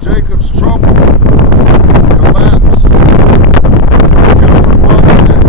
Jacob's trouble, collapse, pilgrim mindset.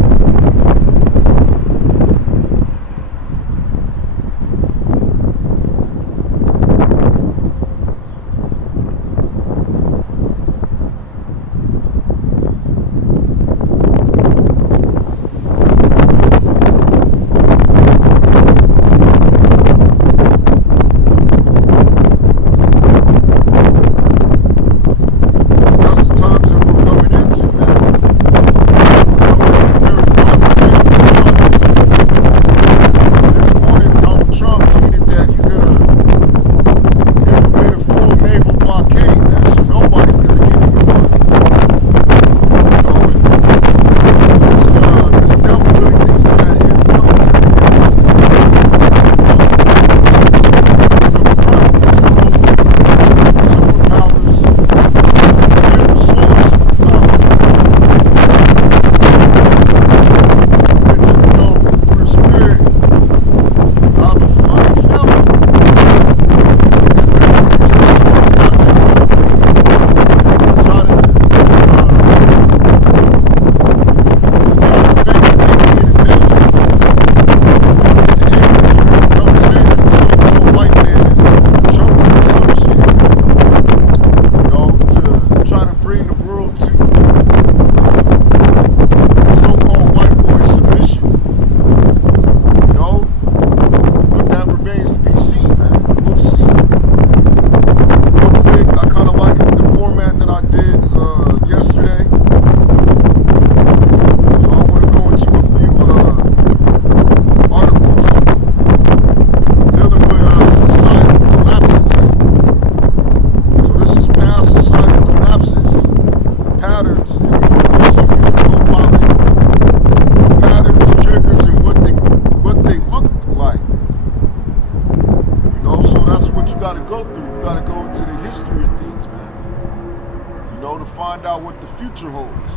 To find out what the future holds.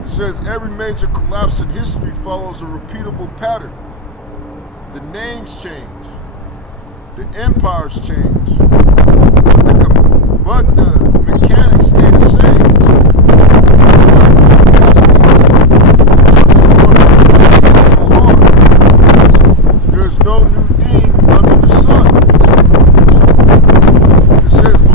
It says every major collapse in history follows a repeatable pattern. The names change, the empires change, but the mechanics stay the same. So hard. There's no new thing under the sun. It says below.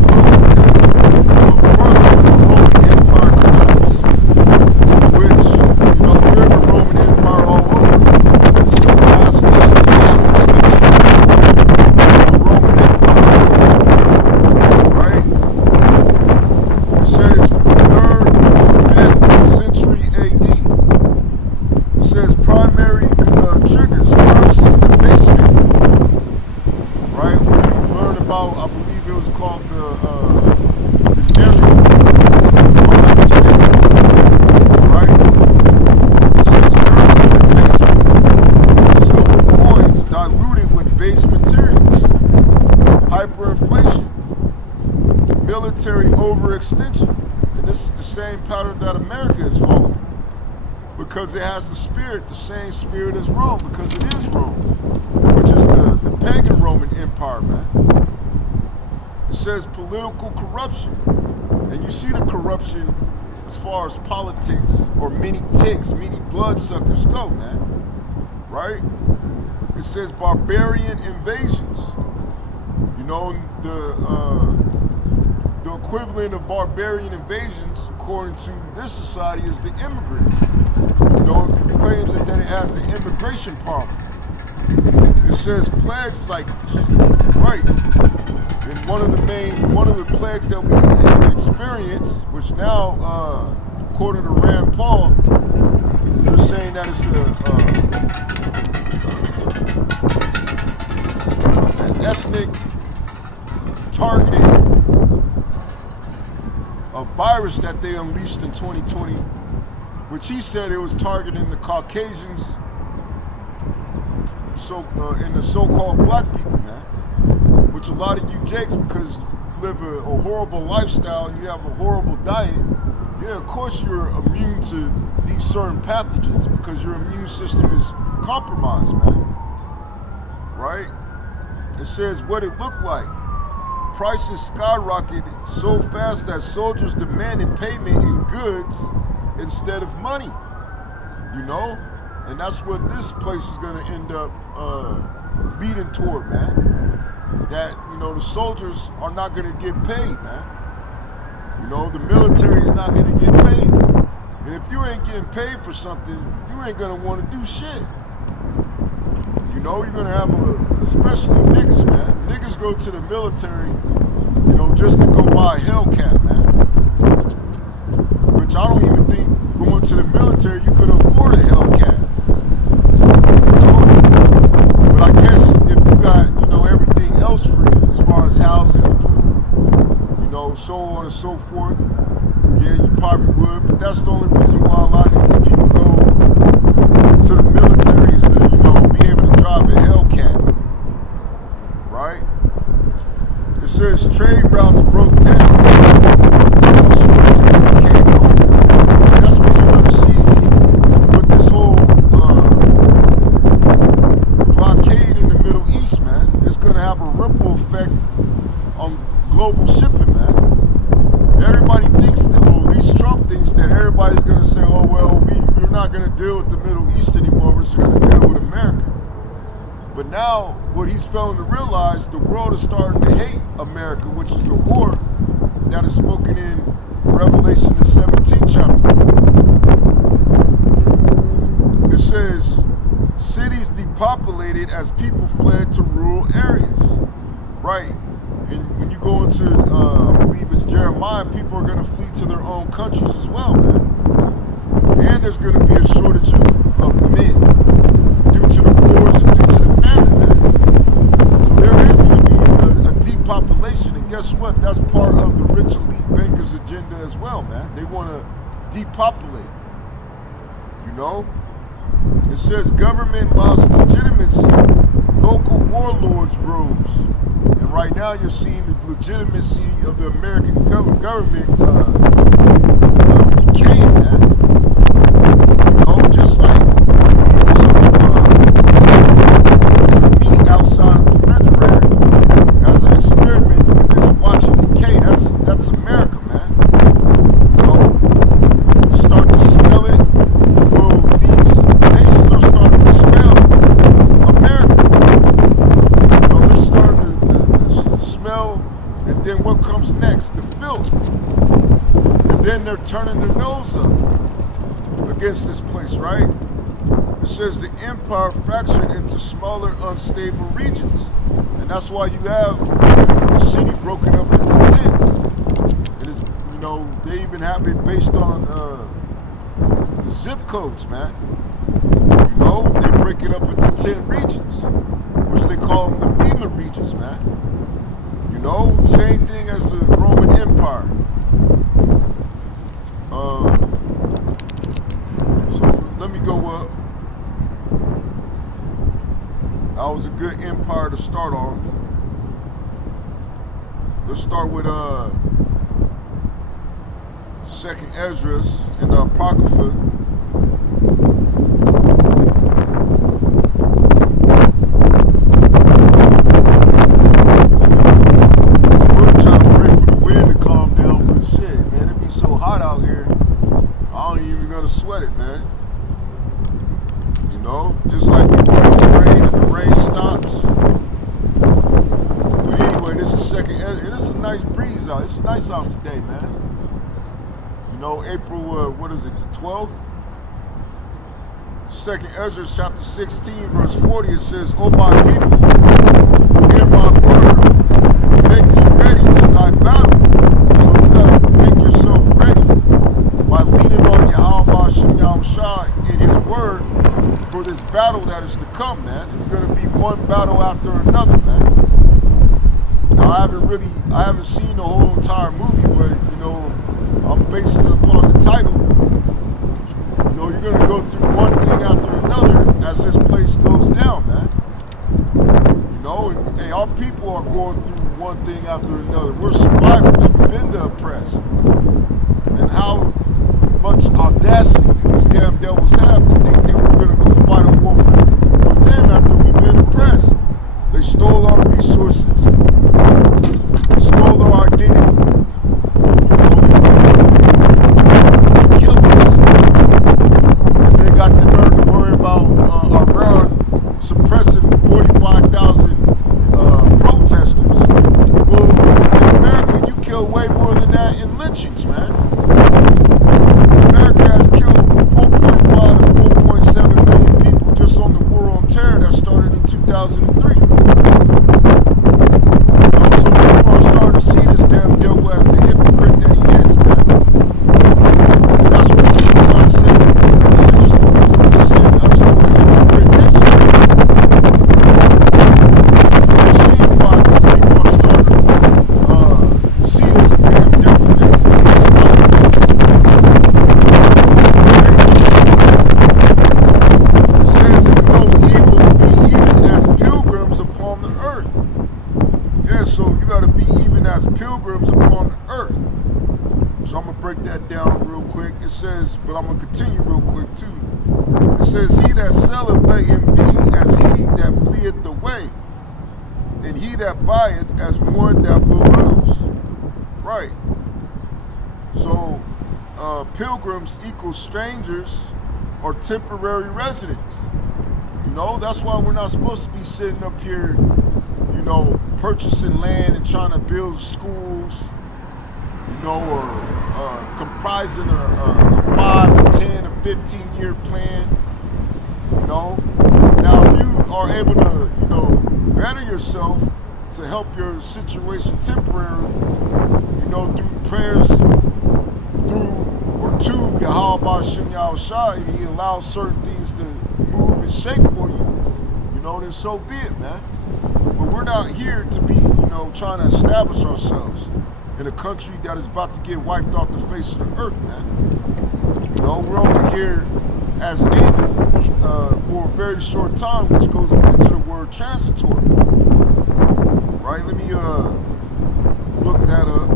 I believe it was called the right? It says currency debasement, silver coins diluted with base materials, hyperinflation, military overextension, and this is the same pattern that America is following because it has the same spirit as Rome, because it is Rome, which is the pagan Roman Empire, man. It says political corruption. And you see the corruption as far as politics or many bloodsuckers go, man. Right? It says barbarian invasions. You know, the equivalent of barbarian invasions, according to this society, is the immigrants. You know, it claims that it has an immigration problem. It says plague cycles. Right. And one of the plagues that we experience, which now, according to Rand Paul, they're saying that it's an ethnic targeting a virus that they unleashed in 2020, which he said it was targeting the Caucasians, and the so-called black people, man. Which a lot of you jakes, because you live a horrible lifestyle and you have a horrible diet, yeah, of course you're immune to these certain pathogens because your immune system is compromised, man. Right? It says what it looked like. prices skyrocketed so fast that soldiers demanded payment in goods instead of money. You know? And that's what this place is going to end up leading toward, man. That, you know, the soldiers are not going to get paid, man. You know, the military is not going to get paid. And if you ain't getting paid for something, you ain't going to want to do shit. You know, you're going to have, especially niggas, man. Niggas go to the military, you know, just to go buy a Hellcat, man. Which I don't even think going to the military you could afford a Hellcat. But I guess if you got, you know, everything else free as far as housing, food, you know, so on and so forth, yeah, you probably would. But that's the only reason why a lot of these people go to the military is to, you know, be able to drive a Hellcat, right? It says trade routes broke down. Fuel shortages became normal. That's what you're going to see with this whole blockade in the Middle East, man. It's going to have a ripple effect on global shipping, man. Everybody thinks that, well, at least Trump thinks that everybody's going to say, oh, well, we're not going to deal with the Middle East anymore. We're just going to deal with America. But now, what he's failing to realize, the world is starting to hate America, which is the war that is spoken in Revelation, the 17th chapter. It says, cities depopulated as people fled to rural areas. Right. And when you go into, I believe it's Jeremiah, people are going to flee to their own countries as well, man. And there's going to be a shortage of men due to the wars and due to the famine, man. So there is going to be a depopulation. And guess what? That's part of the rich elite bankers' agenda as well, man. They want to depopulate. You know? It says government lost legitimacy. Local warlords rose. And right now you're seeing the legitimacy of the American government decaying, man. You know, just like some meat outside of the refrigerator as an experiment, you can just watch it decay. That's America, man. You know, you start to smell it. Well, these nations are starting to smell America. You know, they're starting to smell, and then what comes next? The filth. And then they're turning their nose up against this place, right? It says the empire fractured into smaller, unstable regions. And that's why you have the city broken up into tents. It is, you know, they even have it based on the zip codes, man. You know, they break it up into 10 regions, which they call them the FEMA regions, man. You know, same thing as the Roman Empire. So let me go up. That was a good empire to start on. Let's start with Second Esdras in the Apocrypha. Sweat it, man. You know, just like we pray for rain and the rain stops. But anyway, this is second, and it's a nice breeze out. It's nice out today, man. You know, April, what is it, the 12th? Second Ezra chapter 16, verse 40, it says, O my people, hear my word, make you ready to thy battle. So you gotta make yourself ready by leaning on Yahweh Shai in his word for this battle that is to come, man. It's going to be one battle after another, man. Now, I haven't seen the whole entire movie, but, you know, I'm basing it upon the title. You know, you're going to go through one thing after another as this place goes down, man. You know, and hey, our people are going through one thing after another. We're survivors. We've been the oppressed. And how much audacity these damn devils have to think that we're going to go fight a war for them after we've been oppressed. They stole our resources, stole as pilgrims upon the earth. So I'm going to break that down real quick. It says, but I'm going to continue real quick too. It says, he that selleth, let him be as he that fleeth the way, and he that buyeth as one that will lose. Right. So pilgrims equal strangers or temporary residents. You know, that's why we're not supposed to be sitting up here, you know, purchasing land and trying to build schools, you know, or comprising a 5 or 10 or 15-year plan. You know, now if you are able to, you know, better yourself to help your situation temporarily, you know, through prayers, through or to Yahweh Shem Yahushai, and he allows certain things to move and shake for you, you know, then so be it, man. But we're not here to be, you know, trying to establish ourselves in a country that is about to get wiped off the face of the earth, man. You know, we're only here as able for a very short time, which goes into the word transitory. Right? Let me look that up.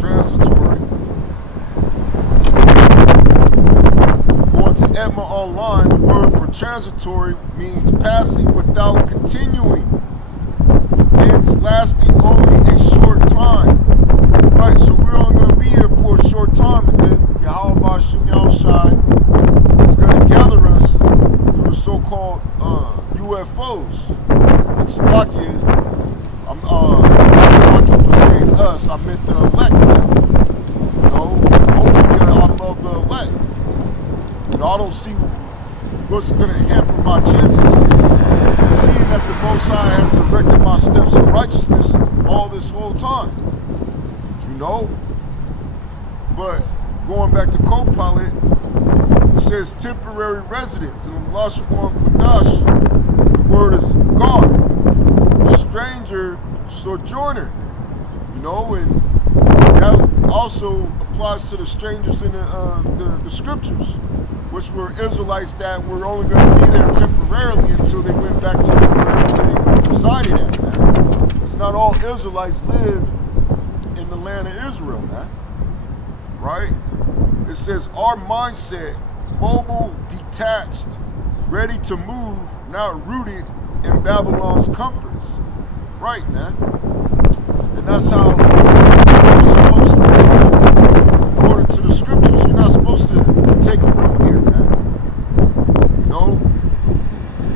Transitory. Going to Emma Online, the word for transitory means passing without continuing, hence lasting only a short time. Right, so we're only going to be here for a short time, and then Yahweh Shem Yahushai is going to gather us through the so-called UFOs. And Slakia, I'm Slakia for saying us, I meant the elect, man. You know, hopefully I'm of the elect. You know, I don't see what's going to hamper my chances. Seeing that the Most High has directed my steps in righteousness all this whole time. You know? But going back to co-pilot, it says temporary residence. In Allah Subhanahu Qadash, the word is God. Stranger, sojourner. You know, and that also applies to the strangers in the scriptures, which were Israelites that were only going to be there temporarily until they went back to where they resided at, man. It's not all Israelites lived in the land of Israel, man. Right? It says our mindset, mobile, detached, ready to move, not rooted in Babylon's comforts. Right, man. And that's how you're supposed to live, man. According to the scriptures, you're not supposed to take a root here, man. You know?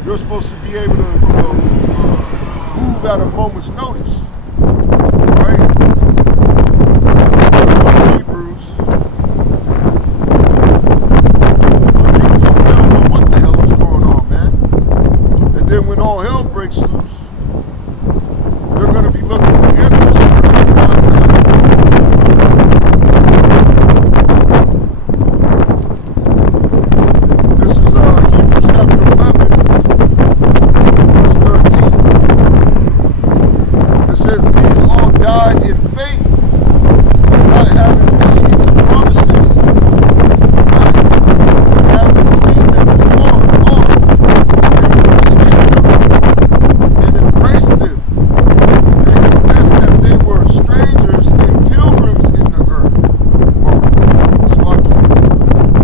You're supposed to be able to, you know, move at a moment's notice. Right? Hebrews. But these people don't know what the hell is going on, man. And then when all hell breaks loose, they're going to be looking for answers. This is Hebrews chapter 11, verse 13. It says, these all died in faith, not having received the promises, but having seen them afar off, and received them, and embraced them, and confessed that they were strangers and pilgrims in the earth. Or, Slaki.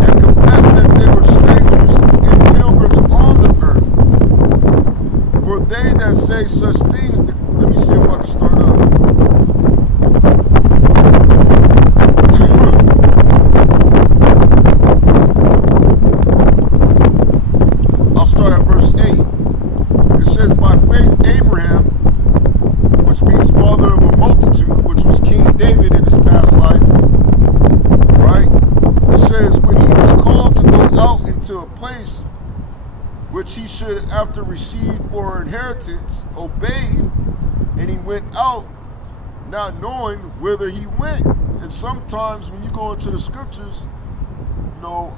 And confessed that they were strangers and pilgrims on the earth. For they that say such things, let me see if I can start up. I'll start at verse 8. It says, by faith Abraham, which means father of a multitude, which was King David in his past life, right? It says, when he was called to go out into a place which he should after receive for inheritance, obeyed, and he went out, not knowing whither he went. And sometimes when you go into the scriptures, you know,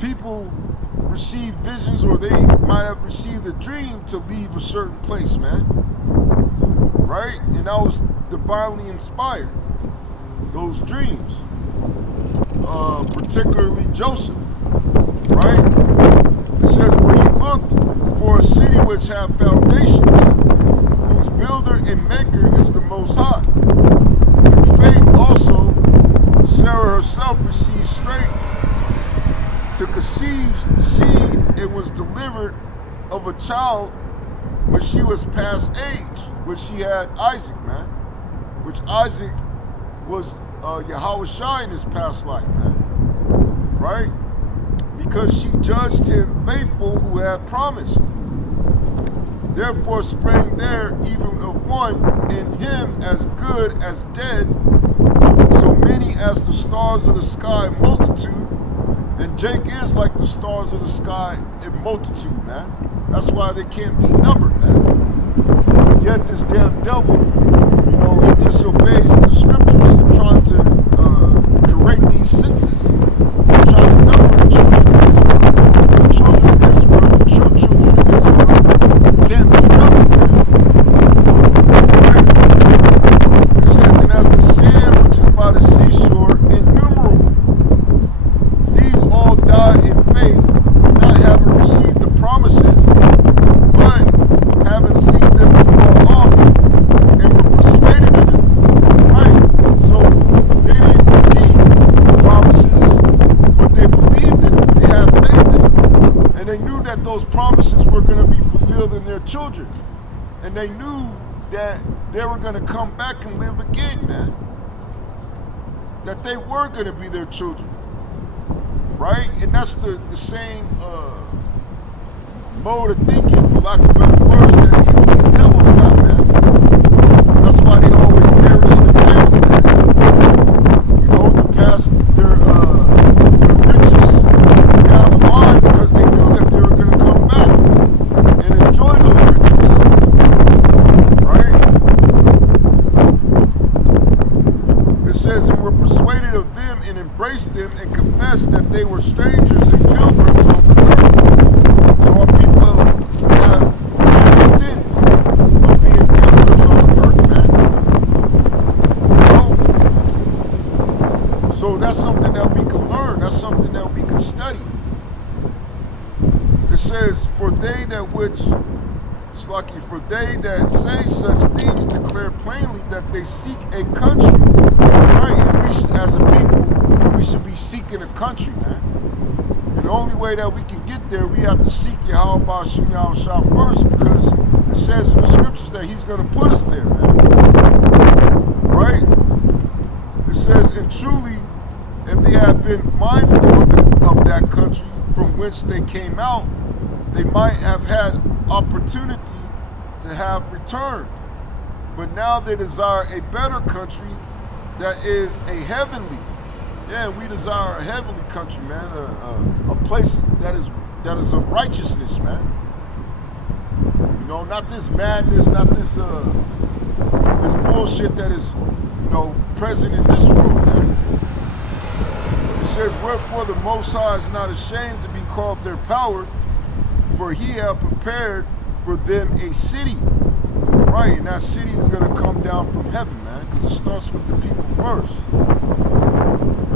people receive visions, or they might have received a dream to leave a certain place, man. Right? And that was divinely inspired, those dreams. Particularly Joseph. Right? It says, for he looked for a city which had foundations, whose delivered of a child when she was past age, which she had Isaac, man. Which Isaac was Yahushua in his past life, man. Right? Because she judged him faithful who had promised. Therefore sprang there even of one in him as good as dead, so many as the stars of the sky multitude. And Jake is like the stars of the sky in multitude, man. That's why they can't be numbered, man. And yet this damn devil, he disobeys the scriptures, trying to create these senses, trying to number the children of Israel. The children of Israel, the true children of Israel, can't be numbered, man. Right? It says, and as the sand which is by the seashore, innumerable. These all died in faith, not having received the promises, but having seen them afar off, and were persuaded of them. Right? So they didn't receive the promises, but they believed in them. They had faith in them. And they knew that those promises were going to be fulfilled in their children. And they knew that they were going to come back and live again, man. That they were going to be their children. Right? And that's the same mode of thinking, for lack of better words, that even these devils got, man. That's why they always marry in the family, man. To pass their riches down the line, because they knew that they were going to come back and enjoy those riches. Right? It says, and were persuaded of them and embraced them and confessed that they were strangers and pilgrims on the earth. So our people have had stints of being pilgrims on the earth, man. So that's something that we can learn. That's something that we can study. It says, for they that say such things declare plainly that they seek a country. Right? And we, as a people, we should be seeking a country, man. And the only way that we can get there, we have to seek Yahweh Shah first, because it says in the scriptures that he's going to put us there, man. Right? It says, and truly, if they have been mindful of that country from whence they came out, they might have had opportunity to have returned. But now they desire a better country that is a heavenly. Yeah, we desire a heavenly country, man. A place that is of righteousness, man. Not this madness, not this this bullshit that is, present in this world, man. It says, wherefore the Most High is not ashamed to be called their power, for he hath prepared for them a city. Right, and that city is going to come down from heaven, man, because it starts with the people first.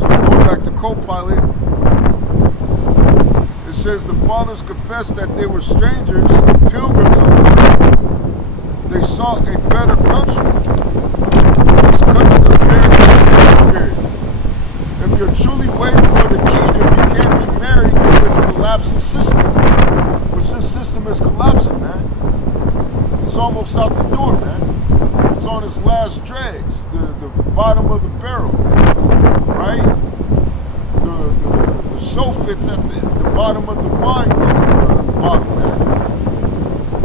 So going back to co-pilot, it says the fathers confessed that they were strangers and pilgrims on the earth. They sought a better country, which cuts the marriage spirit. If you're truly waiting for the kingdom, you can't be married to this collapsing system. Which this system is collapsing, man. It's almost out the door, man. It's on its last dregs, the bottom of the barrel, right? The sulfates at the bottom of the wine bottle, man.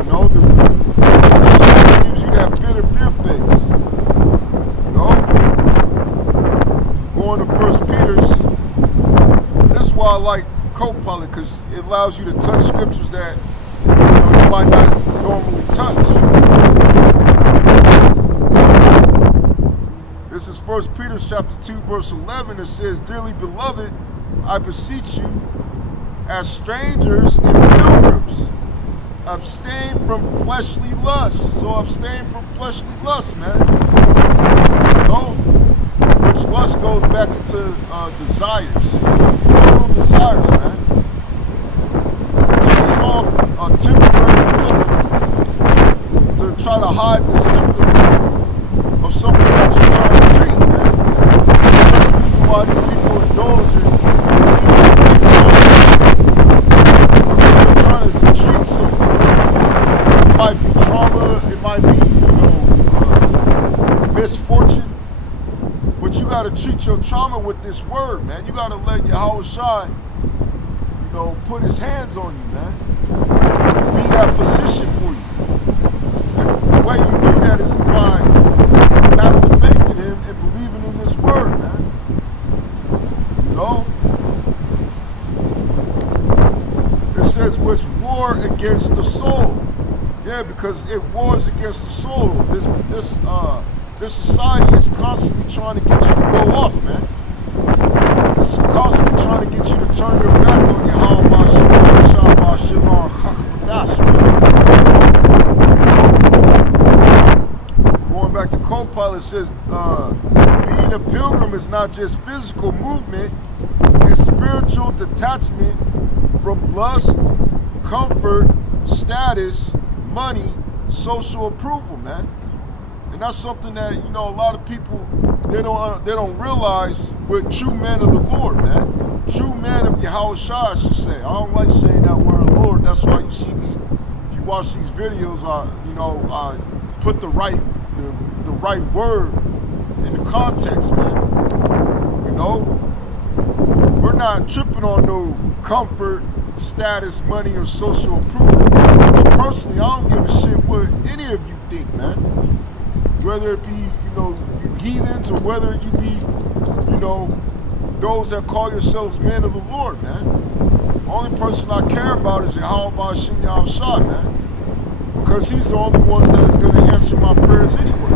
The salt gives you that bitter beer face. Going to 1 Peter's. This is why I like co-pilot, because it allows you to touch scriptures that you might not normally touch. This is 1 Peter chapter 2, verse 11. It says, dearly beloved, I beseech you, as strangers and pilgrims, abstain from fleshly lust. So abstain from fleshly lust, man. Which lust goes back into desires. Carnal desires, man. This is all temporary feeling to try to hide the symptoms of something that you're trying to treat, man. That's the reason why these people indulge in things that they're trying to treat misfortune. But you got to treat your trauma with this word, man. You got to let Yahweh Shai, put his hands on you, man. Be that physician for you. And the way you do that is by having faith in him and believing in this word, man. It says, which war against the soul. Yeah, because it wars against the soul. This society is constantly trying to get you to go off, man. It's constantly trying to get you to turn your back on your Going back to co-pilot, says, being a pilgrim is not just physical movement, it's spiritual detachment from lust, comfort, status, money, social approval, man. And that's something that, a lot of people, they don't realize with true men of the Lord, man. True men of Yahweh Shai, I should say. I don't like saying that word Lord. That's why you see me, if you watch these videos, I put the right word in the context, man. We're not tripping on no comfort, status, money, or social approval. Personally, I don't give a shit what any of you think, man. Whether it be, you heathens, or whether you be, those that call yourselves men of the Lord, man. The only person I care about is Yahweh Ba'ashim Yahushua, man. Because he's the only one that is going to answer my prayers anyway.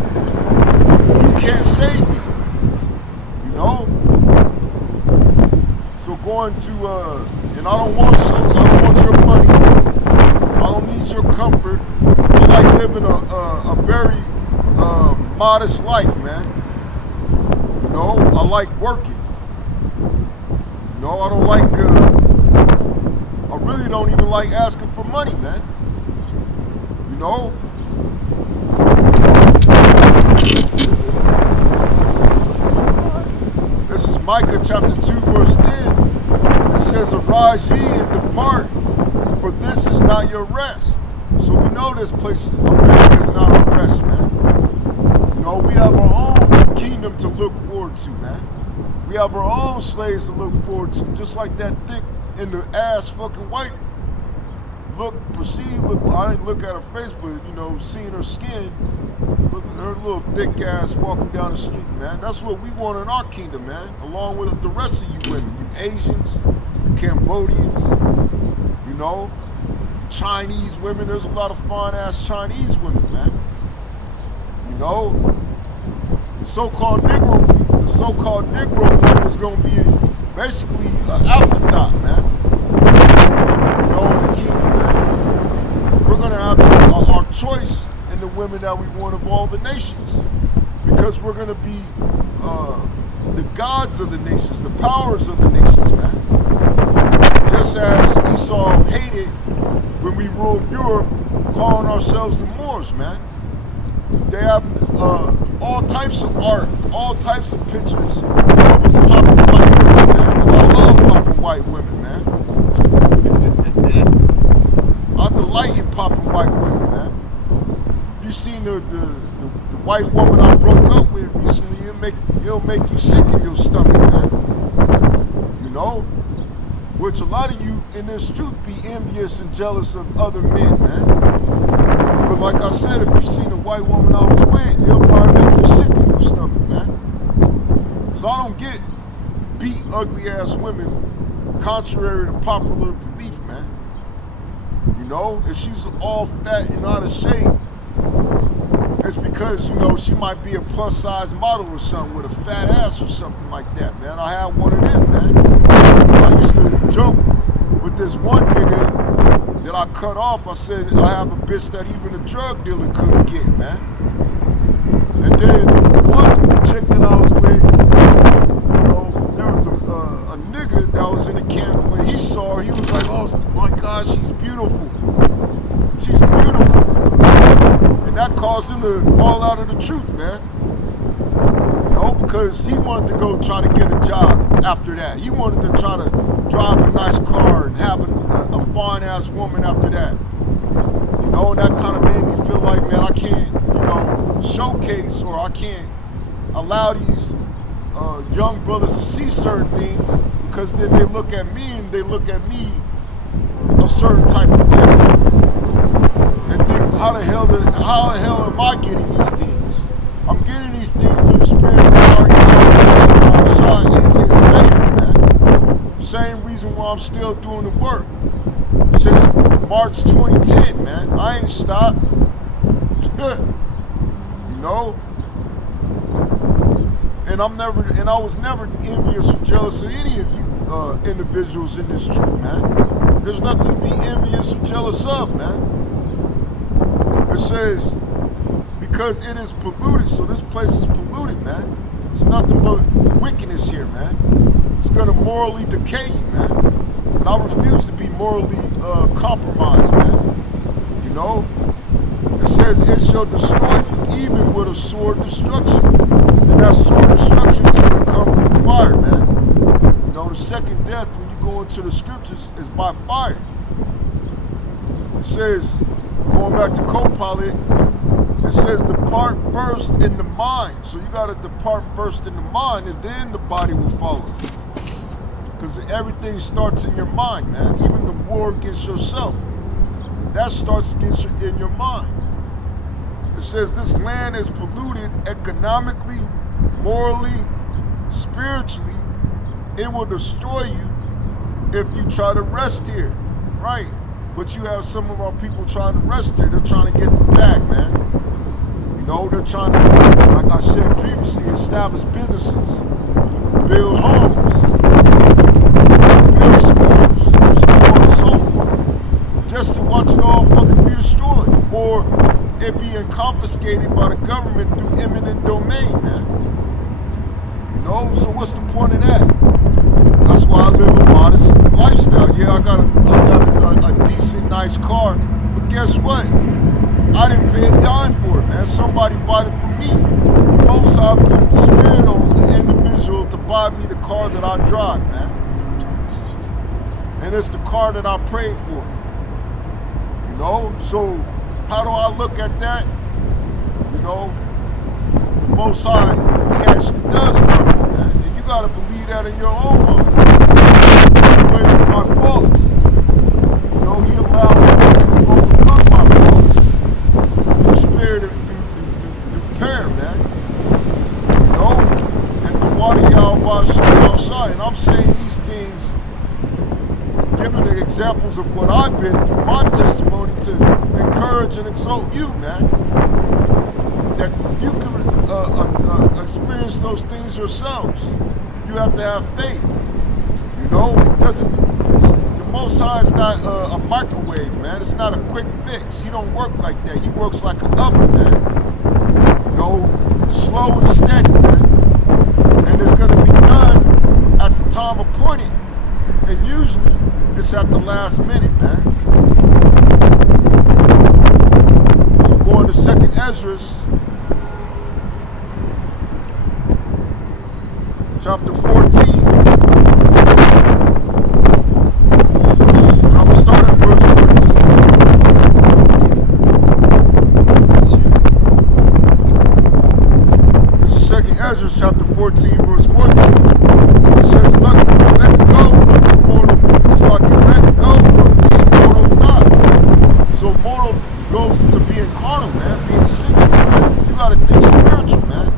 You can't save me, So going to, and I don't want your money. I don't need your comfort. I like living a very modest life, man. I like working. I don't like, I really don't even like asking for money, man. This is Micah chapter 2, verse 10. It says, arise ye and depart, for this is not your rest. So we know this place, America, is not our rest, man. We have our own kingdom to look forward to, man. We have our own slaves to look forward to, just like that thick in the ass fucking white I didn't look at her face, but seeing her skin, look at her little thick ass walking down the street, man. That's what we want in our kingdom, man. Along with the rest of you women, you Asians, you Cambodians, Chinese women. There's a lot of fine ass Chinese women, man. The so-called Negro woman is gonna be basically an afterthought, man. In the kingdom, man. We're gonna have our choice in the women that we want of all the nations, because we're gonna be the gods of the nations, the powers of the nations, man. Just as Esau hated when we ruled Europe, calling ourselves the Moors, man. They have all types of art, all types of pictures of us popping white women, man. And I love popping white women, man. I delight in popping white women, man. If you've seen the white woman I broke up with recently, it'll make you sick in your stomach, man. Which a lot of you in this truth be envious and jealous of other men, man. But like I said, if you seen a white woman I was with, it'll probably make you sick in your stomach, man. So I don't get beat ugly ass women contrary to popular belief, man. If she's all fat and out of shape, it's because, she might be a plus size model or something with a fat ass or something like that, man. I had one of them, man. I used to joke with this one nigga that I cut off. I said, I have a bitch that even a drug dealer couldn't get, man. And then one chick that I was with, there was a nigga that was in the camp. When he saw her, he was like, oh my God, she's beautiful. She's beautiful. And that caused him to fall out of the truth, man. Because he wanted to go try to get a job after that. He wanted to try to drive a nice car and have a fine ass woman after that. And that kind of made me feel like, man, I can't, showcase, or I can't allow these young brothers to see certain things, because then they look at me and they look at me a certain type of way, and think, how the hell am I getting these things? I'm getting these things through the Spirit of God in His favor, man. Same reason why I'm still doing the work since March 2010, man. I ain't stopped. You know? And I was never envious or jealous of any of you individuals in this truth, man. There's nothing to be envious or jealous of, man. It says, because it is polluted, so this place is polluted, man. It's nothing but wickedness here, man. It's gonna morally decay you, man. And I refuse to be morally compromised, man. You know? It says, it shall destroy you even with a sword destruction. And that sword destruction is going to come through fire, man. You know, the second death, when you go into the scriptures, is by fire. It says, going back to co-pilot, it says depart first in the mind. So you got to depart first in the mind, and then the body will follow. Because everything starts in your mind, man. Even the war against yourself. That starts in your mind. It says this land is polluted economically, morally, spiritually. It will destroy you if you try to rest here. Right. But you have some of our people trying to rest here. They're trying to get the bag, man. You know, they're trying to, like I said previously, establish businesses, build homes, build schools, so on and so forth, just to watch it all fucking be destroyed, or it being confiscated by the government through eminent domain, man. You know, so what's the point of that? That's why I live a modest lifestyle. Yeah, I got a decent, nice car, but guess what? I didn't pay a dime for it, man. Somebody bought it for me. Most I put the spirit on the individual to buy me the car that I drive, man. And it's the car that I prayed for. You know, so how do I look at that? You know, Most High, He actually does love me, man. And you gotta believe that in your own mind. With my faults, you know, He allowed me to overcome my faults through spirit, through prayer, man. You know, and the water Yahweh outside. And I'm saying these things, giving the examples of what I've been through, my testimony, to encourage and exalt you, man. That you can experience those things yourselves. You have to have faith. You know, it doesn't. The Most High is not a microwave, man. It's not a quick fix. He don't work like that. He works like an oven, man. You know, slow and steady, man. And it's gonna be done at the time appointed. And usually, it's at the last minute, man. So going to 2nd Ezra, chapter 14. And I'm going to start at verse 14. This is 2nd Ezra, chapter 14, verse 14. It says, let go from mortal, it's like you let go from being mortal thoughts. So mortal goes into being carnal, man, being sensual, man. You got to think spiritual, man.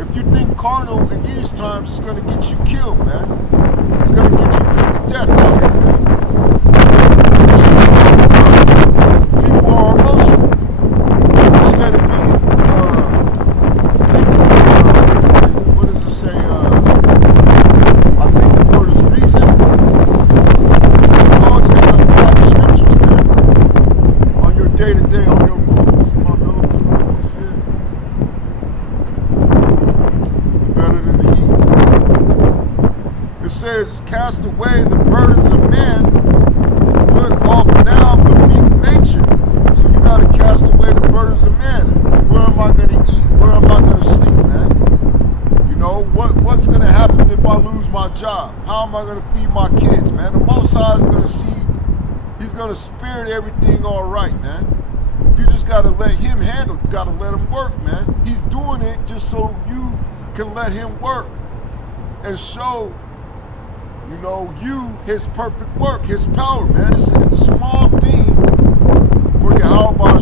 If you think carnal in these times, it's going to get you killed, man. It's going to get you put to death out here, man. People are emotional. Instead of being, thinking, what does it say? I think the word is reason. Oh, it's going to apply the scriptures, man. On your day-to-day, on your moves, on those shit. It says, cast away the burdens of men, put off now the meek nature. So you got to cast away the burdens of men. Where am I going to eat? Where am I going to sleep, man? You know, what's going to happen if I lose my job? How am I going to feed my kids, man? The Most High is going to see, He's going to spirit everything all right, man. You just got to let him handle. You got to let him work, man. He's doing it just so you can let him work and show, you his perfect work, his power, man. It's a small thing for Yahweh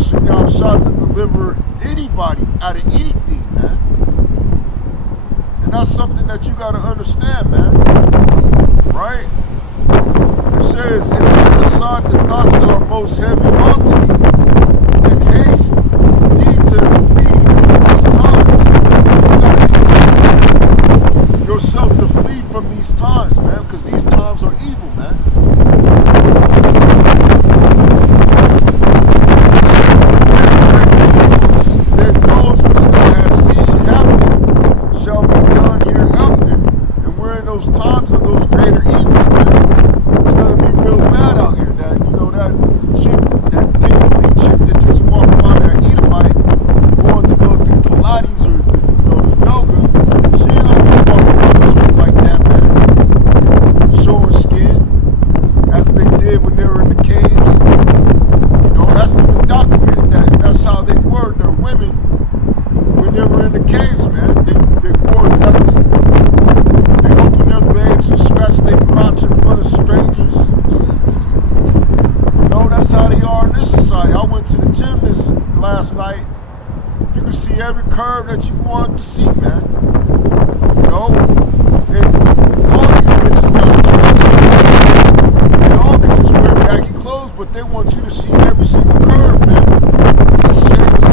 Shah to deliver anybody out of anything, man. And that's something that you got to understand, man. Right? It says, and set aside the thoughts that are most heavy unto thee, and haste thee to flee these times. You gotta haste yourself to flee from these times, man, because these times are evil, man. Then those which thou hast seen happening shall be done hereafter. And we're in those times of those greater evils, man. It's gonna be real bad out here. That chick, that dignity chick that just walked by, that Edomite, going to go do Pilates or the yoga. She ain't gonna be walking down the street like that, man. Showing skin, as they did when they were in the caves. That's even documented. That's how they were. Their women, when they were in the caves, man, they wore nothing. They opened their legs and scratched their crotch in front of strangers. That's how they are in this society. I went to the gym last night. You can see every curve that you wanted to see, man. And all these bitches got choice. They all can just wear baggy clothes, but they want you to see every single curve, man. These shapes,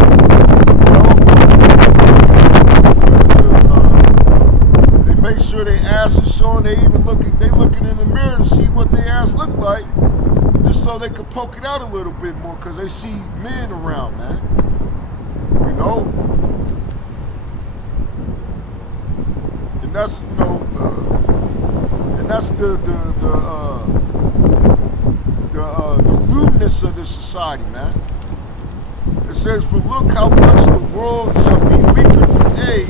they make sure their ass is showing. They looking in the mirror to see what their ass look like, just so they could poke it out a little bit more, because they see men around, man. And that's the lewdness of this society, man. It says, for look how much the world shall be weaker with age,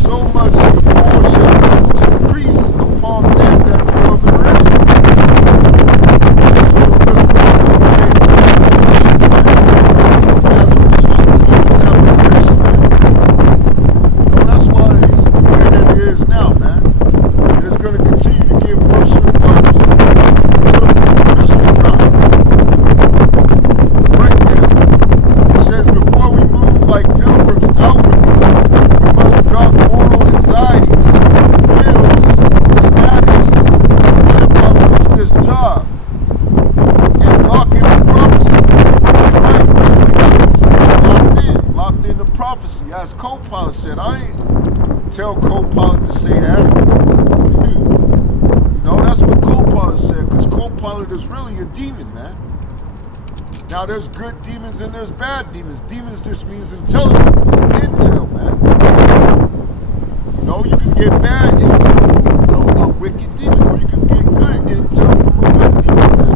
so much the more shall evils increase upon them that dwell therein. So this world is became man. As a result, evils have increased, man. That's why it's the way that it is now, man. And it's going to continue to get worse and worse until this was done. Right there. It says, before we move like pilgrims outwardly, we must drop moral anxieties, bills, status. What if I lose this job? And lock in the prophecy. Right? So we got locked in the prophecy. As co-pilot said, I ain't tell co-pilot to say that. That's what co-pilot said, because co-pilot is really a demon, man. Now, there's good demons and there's bad demons. Demons just means intelligence, intel, man. You can get bad intel from a wicked demon, or you can get good intel from a good demon, man.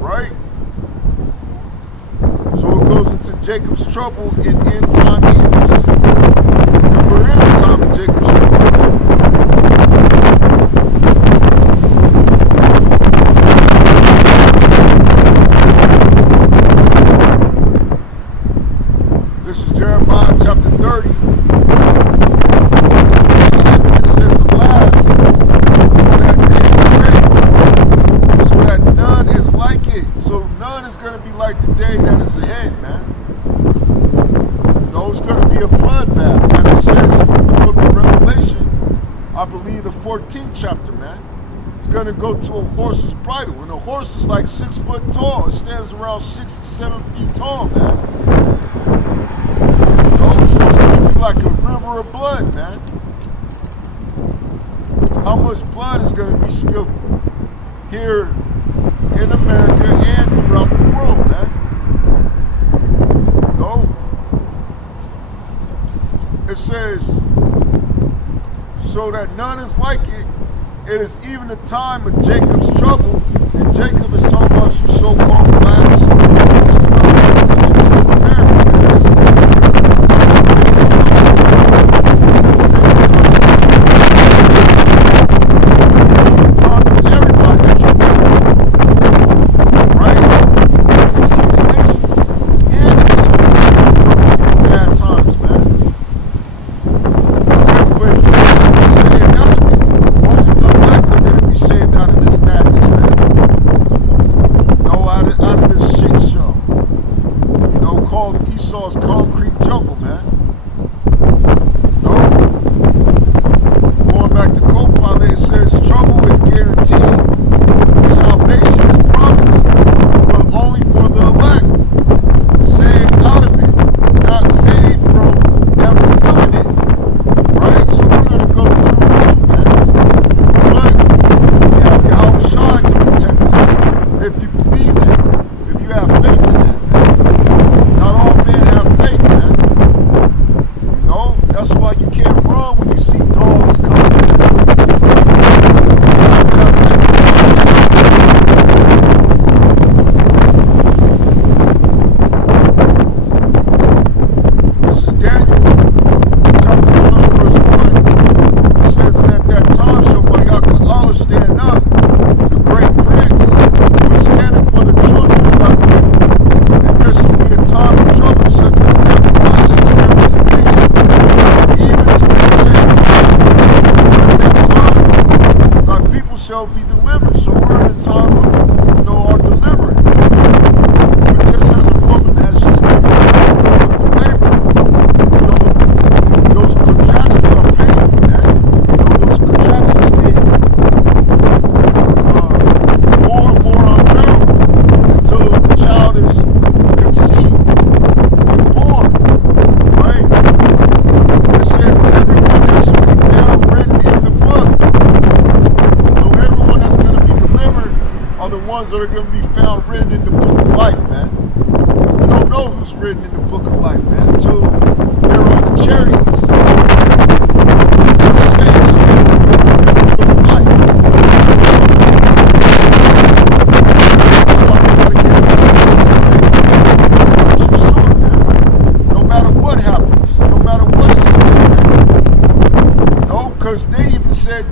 Right? So it goes into Jacob's trouble in end time evils. And we're in the time of Jacob's trouble, man. This is Jeremiah chapter 30. It says, alas, for that day is great, so that none is like it. So none is going to be like the day that is ahead, man. It's going to be a bloodbath, as it says in the book of Revelation, I believe the 14th chapter, man. It's going to go to a horse's bridle, and a horse is like 6 foot tall. It stands around 6 to 7 feet tall, man. So it's going to be like a river of blood, man. How much blood is going to be spilled here in America and throughout the world, man? It says, so that none is like it. It is even the time of Jacob's trouble. And Jacob is talking about you so-called blacks, indigenous of America, man. It's the time of Jacob's trouble. The time of everybody's trouble. Right? Because he sees the nations.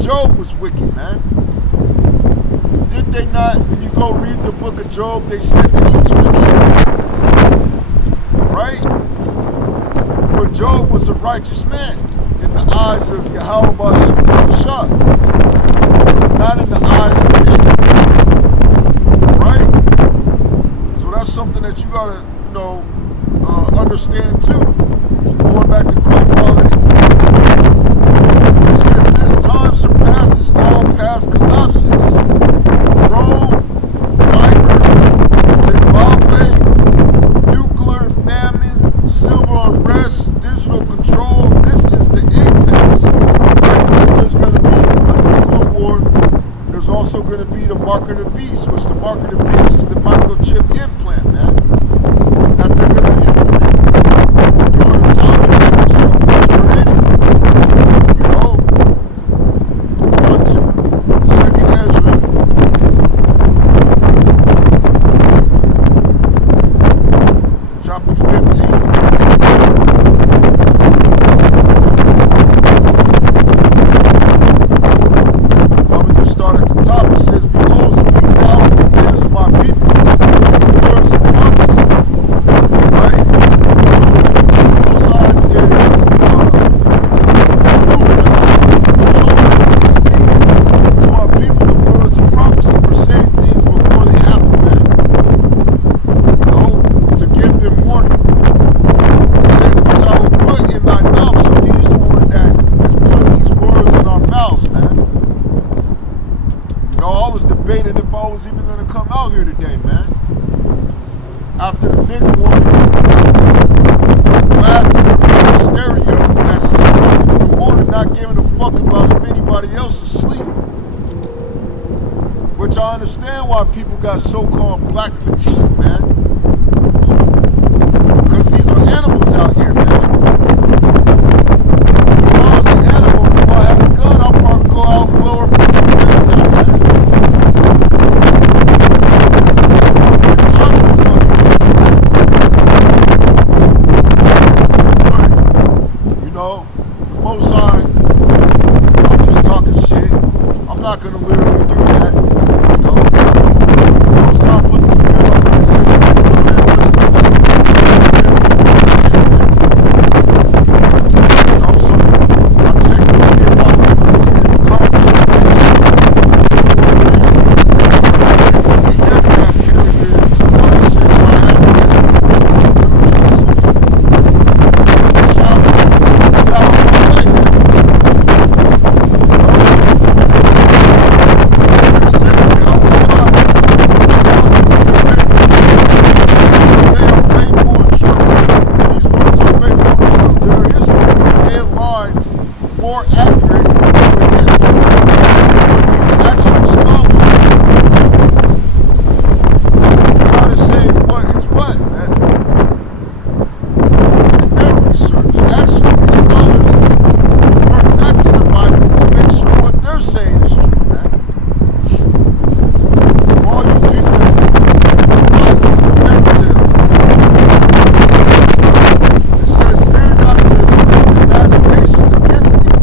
Job was wicked, man. Did they not, when you go read the book of Job, they said that he was wicked? Right? But Job was a righteous man in the eyes of Yahweh Shah, not in the eyes of men. Right? So that's something that you gotta, understand too. Going back to co-quality. It says this time surpasses all past collapses. Rome, Zimbabwe, nuclear famine, civil unrest, digital control. This is the apex. There's going to be a nuclear war. There's also going to be the mark of the beast, which the mark of the beast is the microchip implant, man. That they're going to implement. During the time of the struggle, which we're in it. You know? 1, 2, 2nd Ezra. Chapter 15. I'm going to just start at the top. It says, behold, speak thou in the ears of my people, the words of prophecy. Right? So, both sides is moving us. Speak to our people the words of prophecy. We're saying things before they happen, man. To give them warning. It says, which I will put in thy mouth. So he's the one that is putting these words in our mouths, man. I was debating if I was even going to come out here today, man. After the nigga woman blasting in front of the stereo at 6 something in the morning, not giving a fuck about if anybody else is asleep. Which I understand why people got so-called black fatigue, man. Because these are animals out here, man. If I was an animal, if I had a gun, I'd probably go out and blow her fucking brains out, man. The Most High, I'm just talking shit. I'm not gonna literally do that. The Most High put the spirit on this shit. So I'm checking to see if I was listening to conflict. Some aircraft carriers, some other shit I had more accurate with history, with these actual scholars trying to say what is what, man. In their research, actually these scholars refer back to the Bible to make sure what they're saying is true, man. All you people that think the Bible is a fairy tale, man. It says, fear not the imaginations against thee.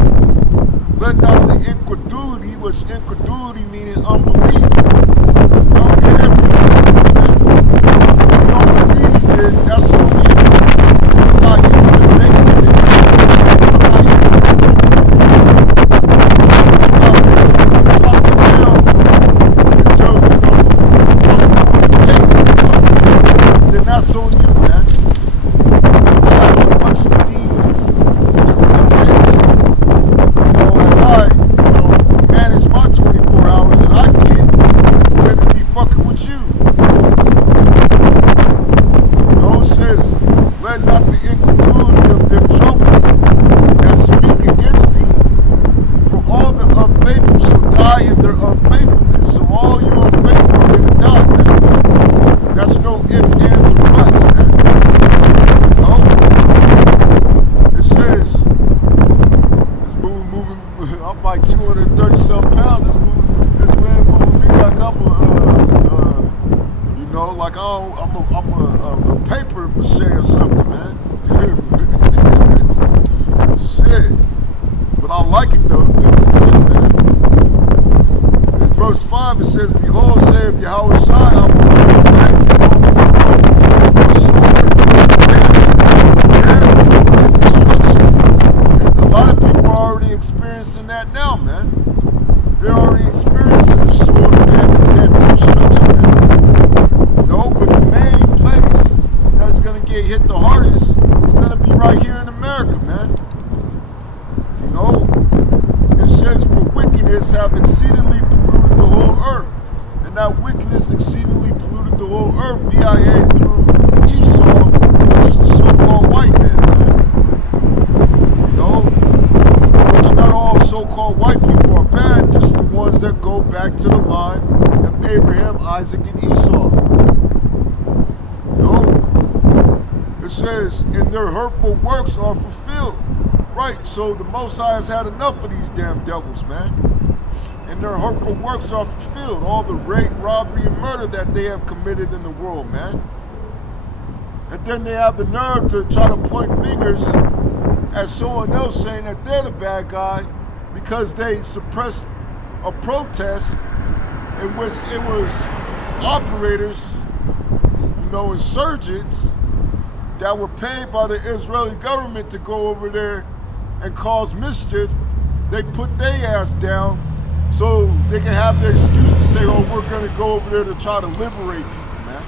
have exceedingly polluted the whole earth. And that wickedness exceedingly polluted the whole earth via through Esau, which is the so-called white man. You know, which not all so-called white people are bad, just the ones that go back to the line of Abraham, Isaac, and Esau. You know, it says, and their hurtful works are fulfilled. Right, so the Most High has had enough of these damn devils, man. And their hurtful works are fulfilled. All the rape, robbery, and murder that they have committed in the world, man. And then they have the nerve to try to point fingers at someone else saying that they're the bad guy because they suppressed a protest in which it was operators, you know, insurgents that were paid by the Israeli government to go over there and cause mischief. They put their ass down so they can have their excuse to say, oh, we're going to go over there to try to liberate people, man.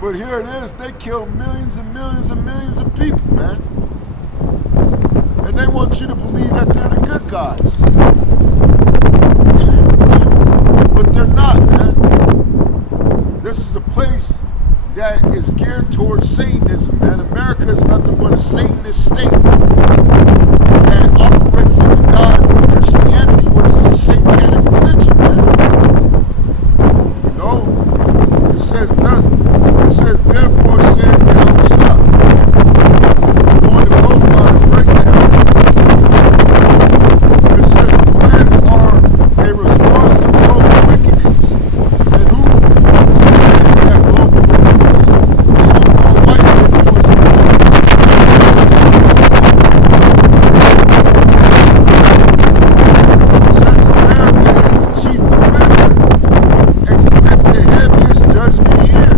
But here it is, they killed millions and millions and millions of people, man. And they want you to believe that they're the good guys. But they're not, man. This is a place that is geared towards Satanism, man. America is nothing but a Satanist state that operates in the guise of Christianity, which is a satanic religion, man. You know, it says therefore said Yahushua, going to qualify and break that. It says the plans are a response to global wickedness. And who is saying that global wickedness? So-called white people is since America is the chief offender, expect the heaviest judgment here.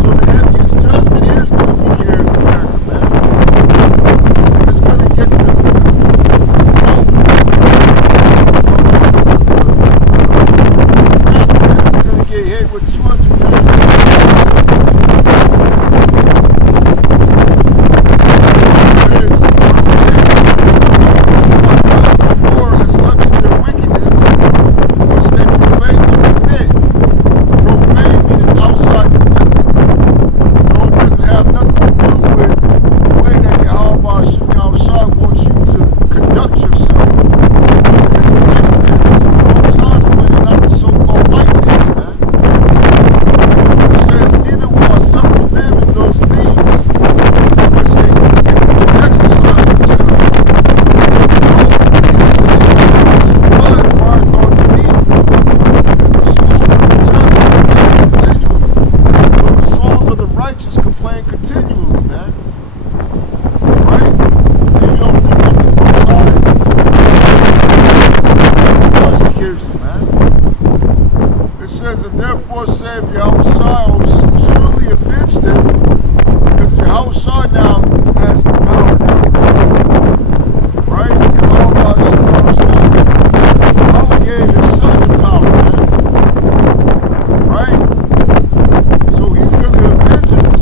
So the heaviest judgment is going to be here in America, man. It's going to get them. It's going to get hit with 200 million. More has touched their wickedness, which they profane and commit. Profane meaning outside the temple. No, it doesn't have nothing to do with the way that Yahweh Shai wants you to conduct yourself on his planet, man. This is the Most High's planet, not the so-called white man's, man. It says, neither will I suffer them in those things which they exercise themselves. Blood cried unto me, and the souls of the just complain continually. So the souls of the righteous complain continually, man. Right? And you don't think that the Most High, of course he hears them, man. It says, and therefore save Yahushua, surely avenge them, because Yahushua now has the power now. Right? Yahweh gave his son the power, man. Right? So he's going to avenge us.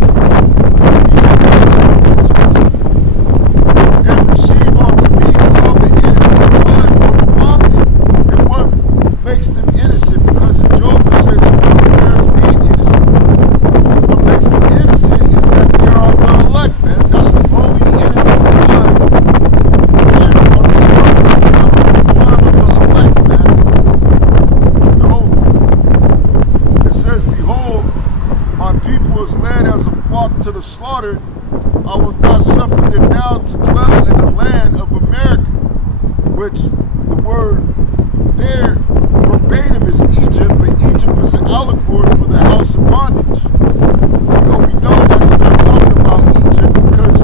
He's going to avenge us. And receive unto me all the innocent blood from among them. And what makes them innocent? Because in Job it says, whoever bears being innocent. What makes them innocent is that they are the elect, man. That's the only innocent blood here on this earth right now. It's the blood of the elect, man. No. It says, behold, my people is led as a flock to the slaughter. I will not suffer them now to dwell in the land of America, which the word there verbatim is Egypt, but Egypt is an allegory for the house of bondage. You know, we know that it's not talking about Egypt because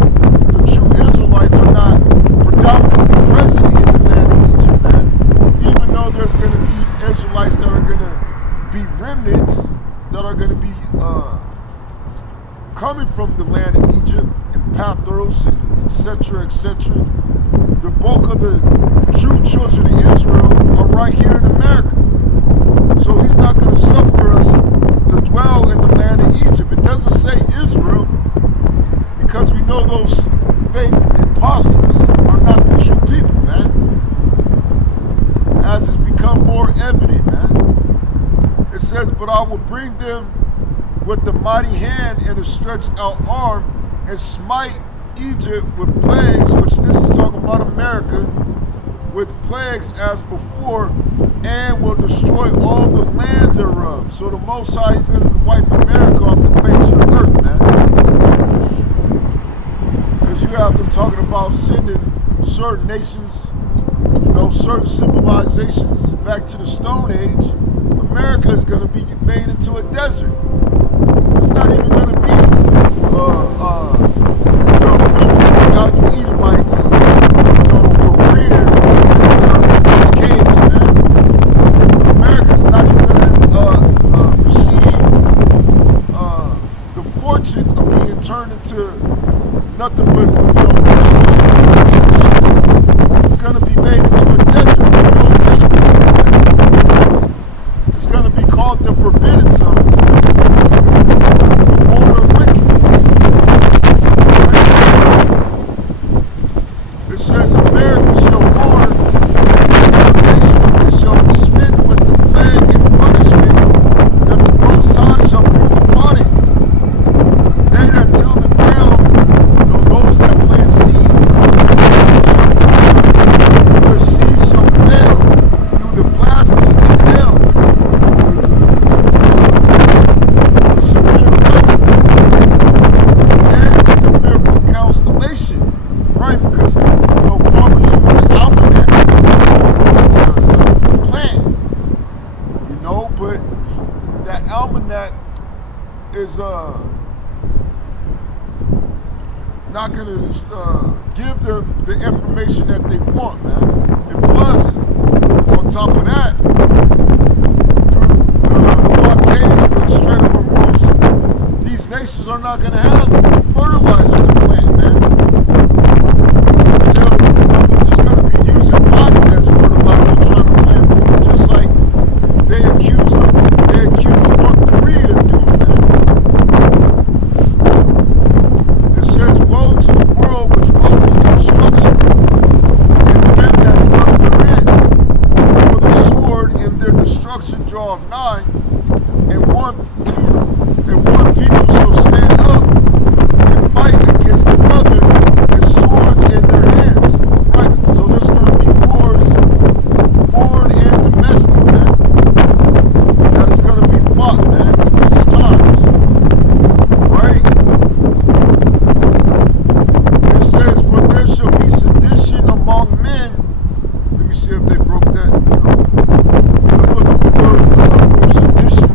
the true Israelites are not predominantly present in the land of Egypt, man. Even though there's going to be Israelites that are going to be remnants that are going to be coming from the land of Egypt and Pathros and etc., etc. The bulk of the true children of Israel are right here in America. So he's not going to suffer us to dwell in the land of Egypt. It doesn't say Israel because we know those fake imposters are not the true people, man. As it's become says, but I will bring them with the mighty hand and a stretched out arm and smite Egypt with plagues, which this is talking about America, with plagues as before, and will destroy all the land thereof. So the Most High is going to wipe America off the face of the earth, man. Because you have them talking about sending certain nations, certain civilizations back to the Stone Age. America is going to be made into a desert. It's not even going to be how you Edomites, were reared into those caves, man. America's not even going to receive the fortune of being turned into nothing but, stones. It's going to be made into a desert. It's going to be called the Forbidden Zone. It says, America shall mourn, and shall be smitten with the plague and punishment that the Most High shall bring upon it. They that till the ground, those that plant seed, their seed shall fail through the blasting and hail. The severe weather and the fearful constellation, right? Because farmers use an almanac to plant, but that almanac is not going to give them the information that they want, man. And plus, on top of that, the blockade of the Strait of Hormuz, these nations are not going to have fertilizer to plant, man. As fertilizer trying to plant food, just like they accuse North Korea of doing that. It says, woe to the world which woe means destruction, and them that lurk therein, for the sword in their destruction draweth nigh, and one people shall stand up and fight against another, and swords in their hands. Right? So there's going to be wars, foreign and domestic, man. That is going to be fought, man, in these times. Right? It says, for there shall be sedition among men. Let me see if they broke that. Let's look at the word for sedition.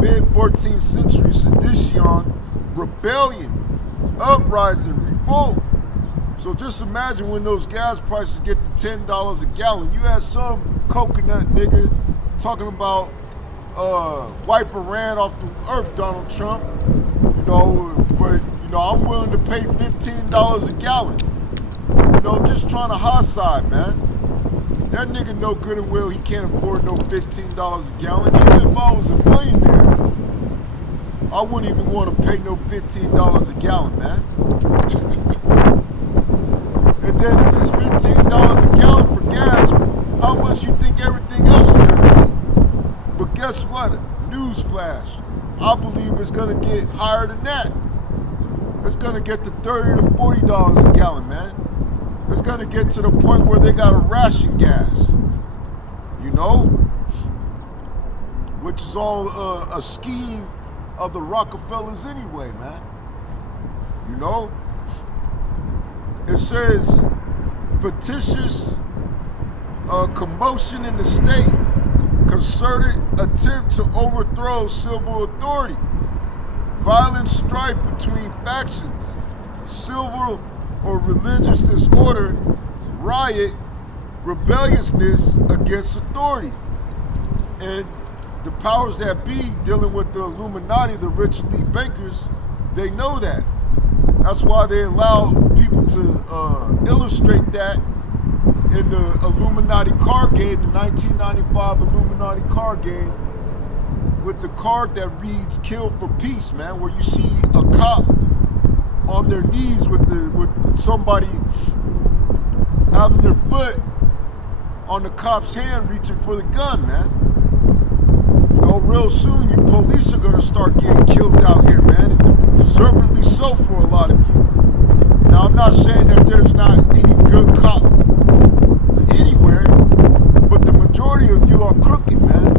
Mid-14th century sedition, rebellion, uprising, revolt. So just imagine when those gas prices get to $10 a gallon. You had some coconut nigga talking about wipe Iran off the earth, Donald Trump. But I'm willing to pay $15 a gallon. Just trying to high side, man. That nigga know good and well he can't afford no $15 a gallon. Even if I was a millionaire, I wouldn't even want to pay no $15 a gallon, man. And then if it's $15 a gallon for gas, how much you think everything else is going to be? But guess what? Newsflash. I believe it's going to get higher than that. It's going to get to $30 to $40 a gallon, man. It's going to get to the point where they got to ration gas, which is all a scheme of the Rockefellers anyway, man. It says, fictitious commotion in the state, concerted attempt to overthrow civil authority, violent strife between factions, civil or religious disorder, riot, rebelliousness against authority. And the powers that be dealing with the Illuminati, the rich elite bankers, they know that. That's why they allow people to illustrate that in the Illuminati card game, the 1995 Illuminati card game, with the card that reads "Kill for Peace," man, where you see a cop on their knees with somebody having their foot on the cop's hand reaching for the gun, man. You know, real soon you police are gonna start getting killed out here, man, and deservedly so for a lot of you. Now I'm not saying that there's not any good cop anywhere, but the majority of you are crooked, man.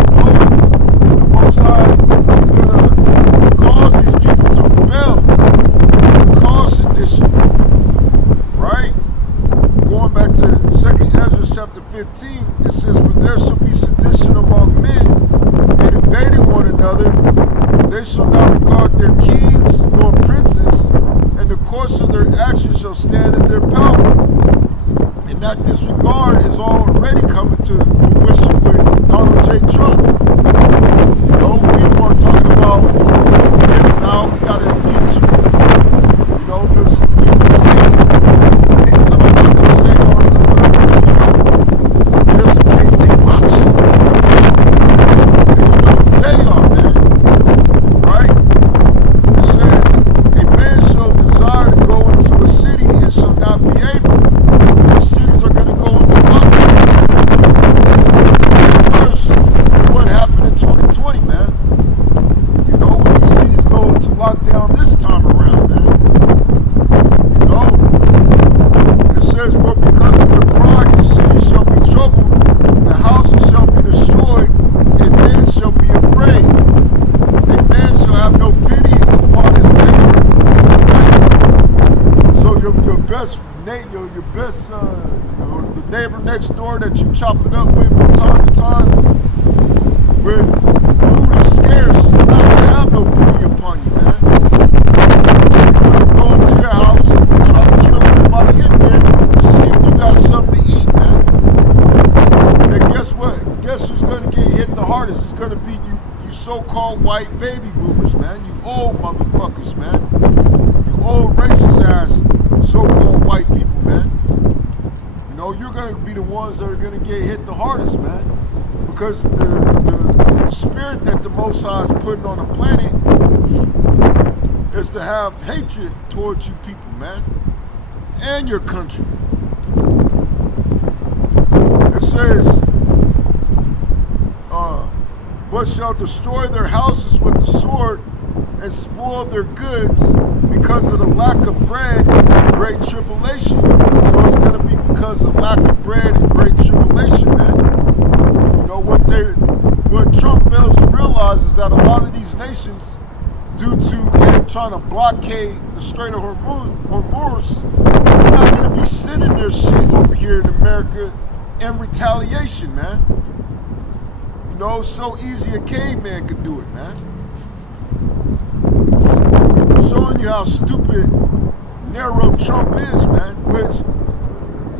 You know, the Most High is gonna cause these people to rebel, cause sedition, right? Going back to 2nd Ezra chapter 15, it says, "For there shall be sedition among men, and invading one another, they shall not regard their kings nor princes, and the course of their actions shall stand in their power." And that disregard is already coming to fruition with Donald J. Trump. You know, people are talking about, we need to get him out, we gotta impeach him. You know, there's people saying things that I'm not gonna say on video, just in case they watch it. And you know who they are, man. Right? It says, "A man shall desire to go into a city and shall not be able." These cities are gonna go into lockdown. It's gonna be worse than what happened in 2020, man. You know, when these cities go into lockdown this time around, man. You know, it says, "For because of their pride the city shall be troubled, the houses shall be destroyed, and men shall be afraid. A man shall have no pity upon his neighbor." Right? So your best the neighbor next door that you chop it up with from time to time, when food is scarce, he's not gonna have no pity upon you, man. He's gonna go into your house and try to kill everybody in there to see if you got something to eat, man. And guess what? Guess who's gonna get hit the hardest? It's gonna be you so-called white baby boomers, man. You old motherfuckers, man. You old racist ass so-called white people, man. You know, you're gonna be the ones that are gonna get hit the hardest, man. Because the spirit that the Most High is putting on the planet is to have hatred towards you people, man. And your country. It says, "But shall destroy their houses with the sword and spoil their goods because of the lack of bread and great tribulation." So it's going to be because of lack of bread and great tribulation, man. You know, what Trump fails to realize is that a lot of these nations, due to him trying to blockade the Strait of Hormuz, they're not going to be sending their shit over here in America in retaliation, man. You know, so easy a caveman could do it, man. Showing you how stupid, narrow Trump is, man, which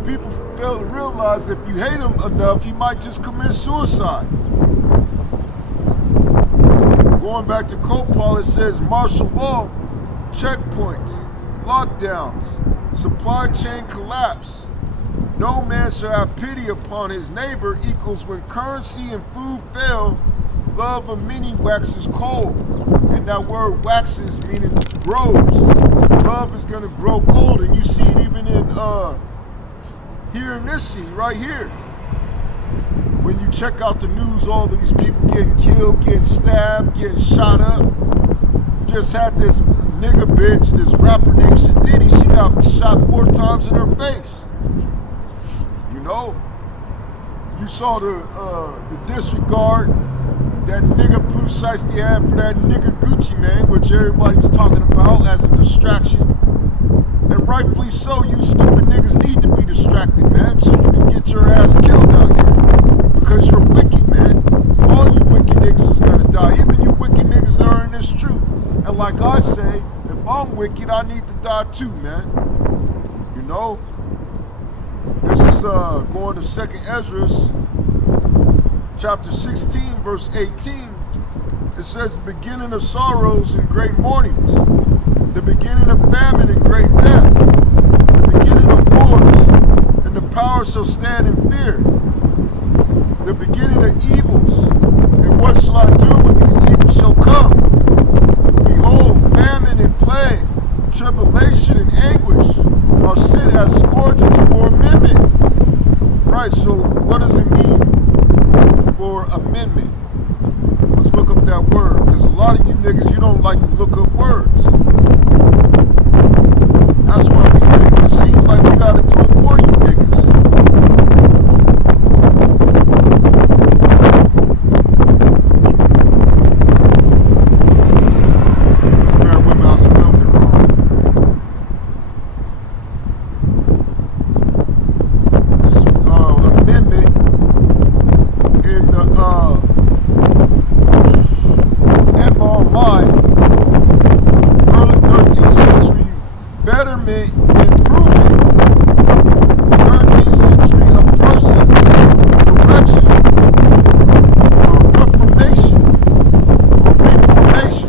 people fail to realize if you hate him enough, he might just commit suicide. Going back to Copal, it says martial law, checkpoints, lockdowns, supply chain collapse. "No man shall have pity upon his neighbor" equals when currency and food fail, love of many waxes cold. And that word waxes meaning grows. Love is gonna grow cold, and you see it even in here in this city right here. When you check out the news, all these people getting killed, getting stabbed, getting shot up. You just had this nigga bitch, this rapper named Sadiddy, she got shot 4 times in her face. You know? You saw the disregard that nigga Pooh Shiesty had for that nigga Gucci Mane, which everybody's talking about as a distraction. And rightfully so, you stupid niggas need to be distracted, man, so you can get your ass killed out here. Because you're wicked, man. All you wicked niggas is gonna die. Even you wicked niggas that are in this truth. And like I say, if I'm wicked, I need to die too, man. You know? This is going to 2nd Ezra, chapter 16, verse 18. It says, "The beginning of sorrows and great mournings, the beginning of famine and great death, the beginning of wars, and the power shall stand in fear, the beginning of evils. And what shall I do when these evils shall come? Behold, famine and plague, tribulation and anguish are sent as scourges for amendment. Right, so what does it mean for amendment? Let's look up that word, because a lot of you niggas, you don't like to look up words. That's why it seems like we gotta do it for you niggas. Bear with me, I spelled it wrong. This is amendment in the Emma Online, early 13th century betterment, improvement, 13th century of persons, correction, reformation, or reformation,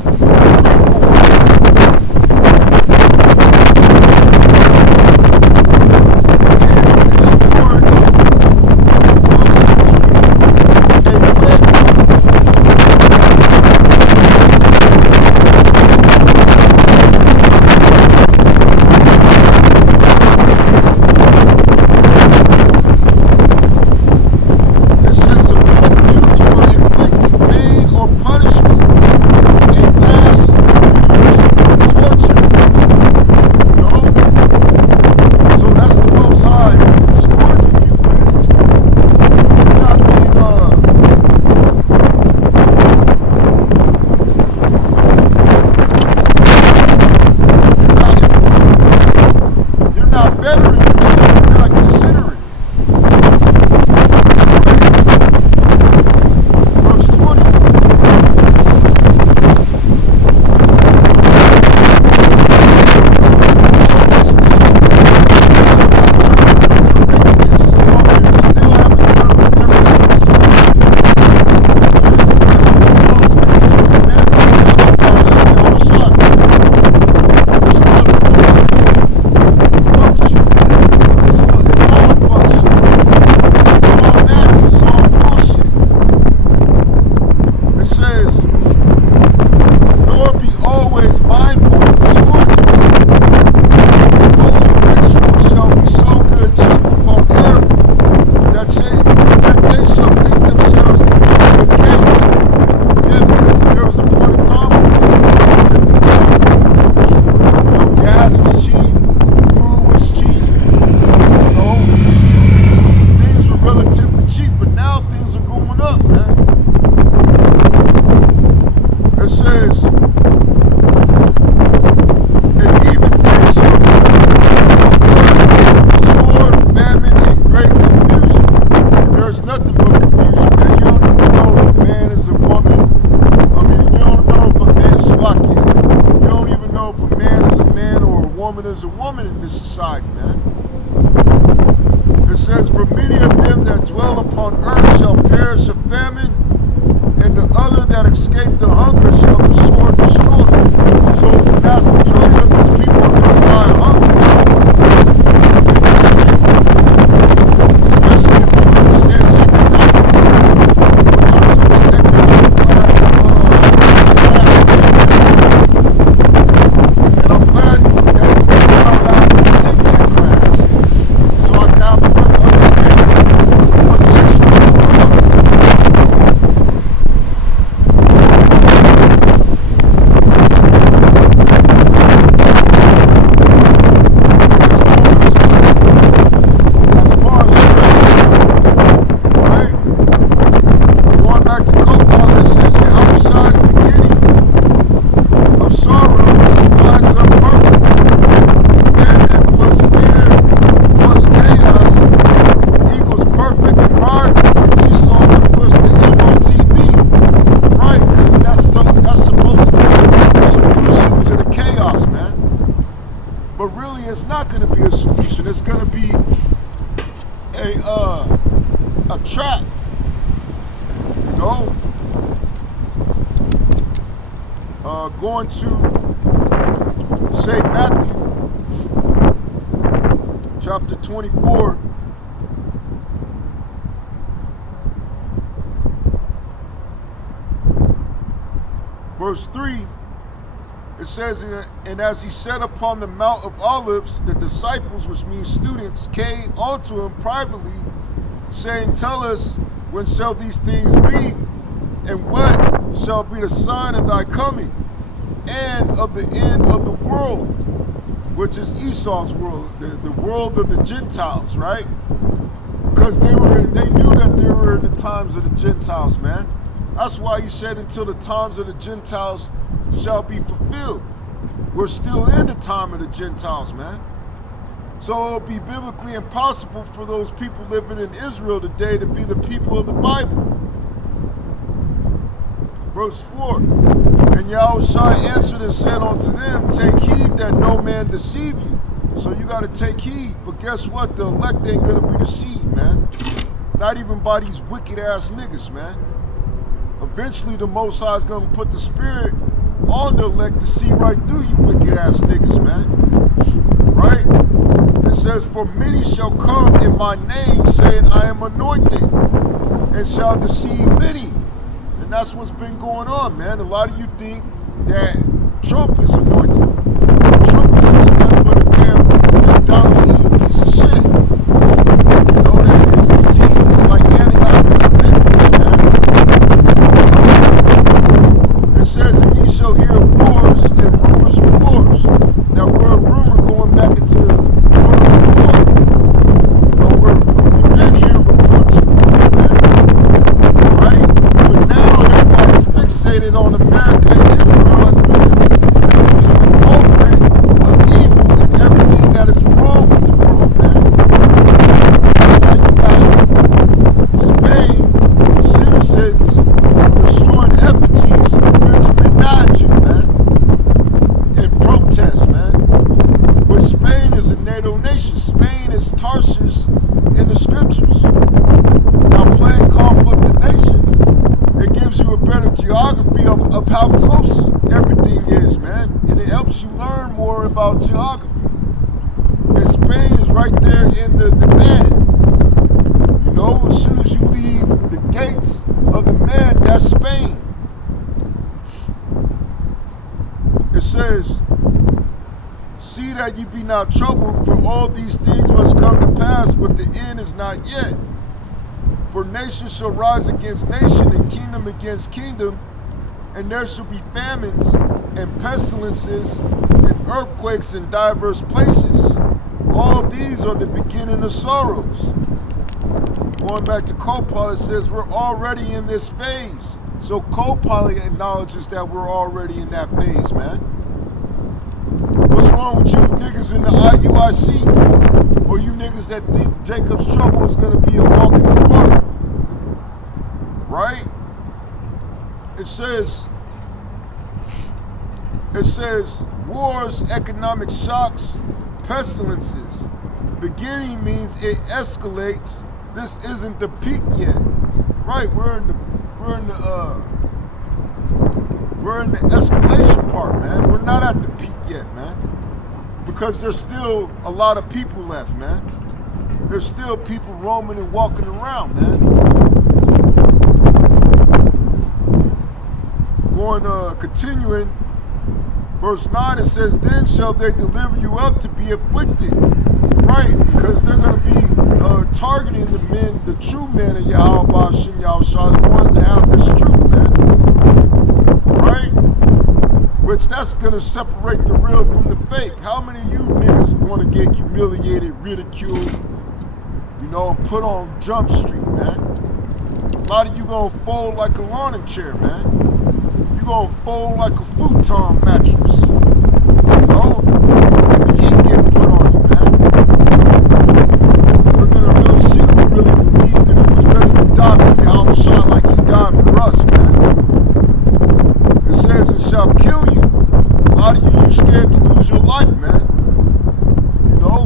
is a woman in this society, man. It says, for many of them that dwell upon earth shall perish of famine, and the other that escape the hunger shall the sword destroy. So the vast majority of these people are going to die of hunger. Especially if you understand economics. We're talking about economic class, and I'm glad that it's not going to be a solution. It's going to be a trap, you know. Going to St. Matthew, chapter 24. Verse 3, It says, and as he sat upon the Mount of Olives, the disciples, which means students, came unto him privately, saying, Tell us, when shall these things be? And what shall be the sign of thy coming? And of the end of the world, which is Esau's world, the world of the Gentiles, right? Because they knew that they were in the times of the Gentiles, man. That's why he said, until the times of the Gentiles shall be fulfilled. We're still in the time of the Gentiles, man. So it would be biblically impossible for those people living in Israel today to be the people of the Bible. Verse 4, and Yahushua answered and said unto them, Take heed that no man deceive you. So you got to take heed. But guess what? The elect ain't going to be deceived, man. Not even by these wicked ass niggas, man. Eventually the Most High is going to put the spirit on the elect to see right through you wicked ass niggas, man. Right? It says, For many shall come in my name, saying, I am anointed, and shall deceive many. And that's what's been going on, man. A lot of you think that Trump is anointed. Trump is just nothing but a damn McDonald's eating piece of shit. You know, that is disease like Antiochus Epiphanes, man. It says, and ye shall hear of wars and rumors of wars. Now we're a rumor going back into word report. We've been hearing reports of wars, man. Right? But now everybody's fixated on America and Israel as being the culprit of evil and everything that is wrong with the world, man. That's why you got Spain citizens destroying effigies of Benjamin Naju, man, in protest, man. But Spain is a NATO nation. Spain is Tarshish in the scriptures. Now, playing Conflict of Nations, it gives you a better geography of how close everything is, man. And it helps you learn more about geography. And Spain is right there in the Med. You know, as soon as you leave the gates of the Med, that's Spain. It says, See that ye be not troubled, for all these things must come to pass, but the end is not yet. For nation shall rise against nation, and kingdom against kingdom, and there shall be famines, and pestilences, and earthquakes in diverse places. All these are the beginning of sorrows. Going back to Copilot, it says we're already in this phase. So Copilot acknowledges that we're already in that phase, man. What's wrong with you niggas in the IUIC? Or you niggas that think Jacob's Trouble is going to be a walk in the park? Right? It says, wars, economic shocks, pestilences. Beginning means it escalates. This isn't the peak yet. Right, we're in the escalation part, man. We're not at the peak yet, man. Because there's still a lot of people left, man. There's still people roaming and walking around, man. Continuing, verse 9, it says, Then shall they deliver you up to be afflicted. Right, because they're going to be targeting the men, the true men of Yahweh, Hashem, Yahushua, the ones that have this truth, man. Right? Which that's going to separate the real from the fake. How many of you niggas want to get humiliated, ridiculed, you know, and put on Jump Street, man? A lot of you going to fold like a lawn chair, man. You going to fold like a futon mattress. You know? The heat get put on you, man. We're going to really see who really believed that he was ready to die for Yahushua like he died for us, man. It says it shall kill you. A lot of you scared to lose your life, man. You know?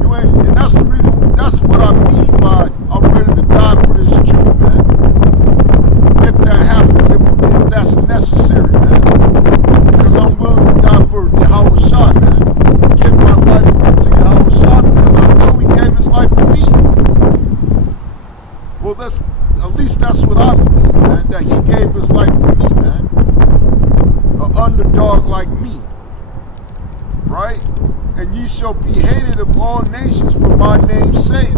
You ain't, and that's the reason, that's what I mean by I'm ready to die for this truth, man. If that happens, if that's necessary, man. Because I'm willing to die for Yahushua, man. Give my life to Yahushua because I know he gave his life for me. Well, at least that's what I believe, man. That he gave his life for me, man. An underdog like me. right? And ye shall be hated of all nations for my name's sake.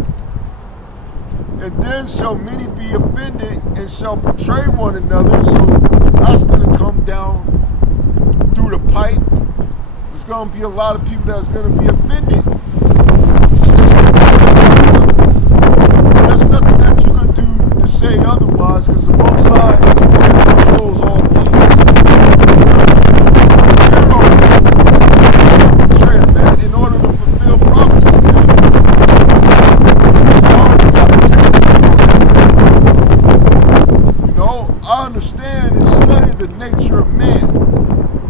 And then shall many be offended and shall betray one another. So that's going to come down through the pipe. There's going to be a lot of people that's going to be offended. There's nothing that you can do to say otherwise, because the Most High controls all things. Betray, man, in order to fulfill prophecy, man. I understand and study the nature of man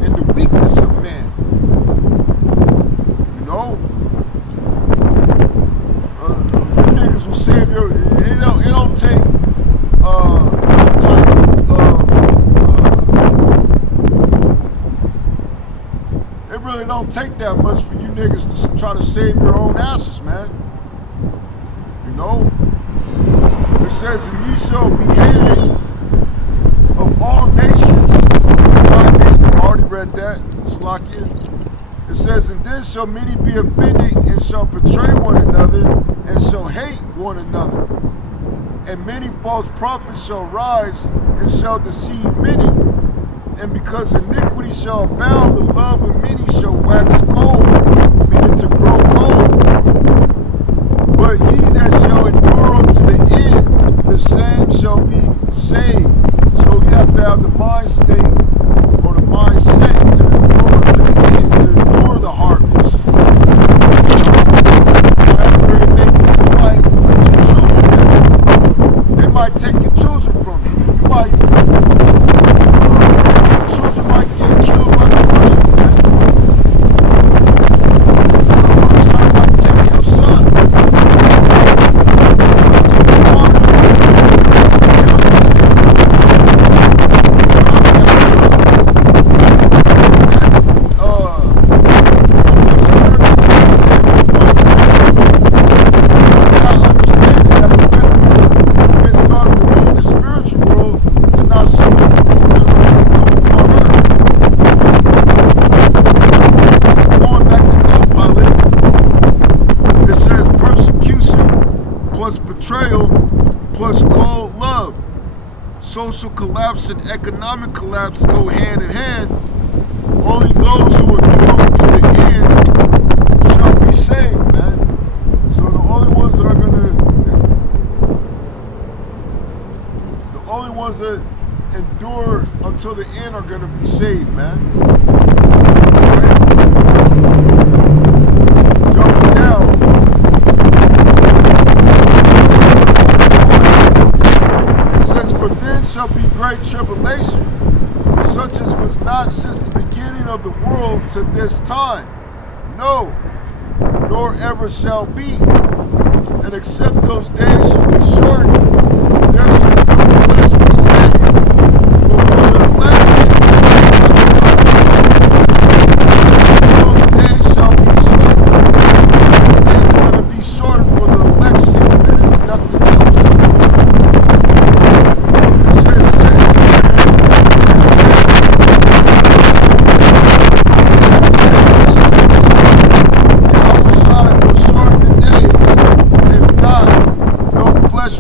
and the weakness of man. You know, you niggas will save your. It don't take type of. It really don't take that much for you niggas to try to save your own asses, man. You know, it says, "And ye shall be hated of all nations." I've already read that. Slakia. It says, "And then shall many be offended and shall betray one another and shall hate one another. And many false prophets shall rise and shall deceive many. And because iniquity shall abound, the love of many shall wax cold," meaning to grow cold. "But he that shall endure unto the end, the same shall be saved." So you have to have the mind state or the mindset to endure to the end, to endure the hardness. However, it may be like with your children, man. They might take your children from you. You might, children might get killed by the brother, man. The son might take your son. Betrayal plus cold love. Social collapse and economic collapse go hand in hand. Only those who endure to the end shall be saved, man. So the only ones that endure until the end are gonna be saved, man. Right? Jumping down. "For then shall be great tribulation, such as was not since the beginning of the world to this time. No, nor ever shall be. And except those days shall be shortened, there shall be no flesh be saved. For the elect those days shall be shortened. Those days are going to be shortened for the elect's sake, man. Nothing else.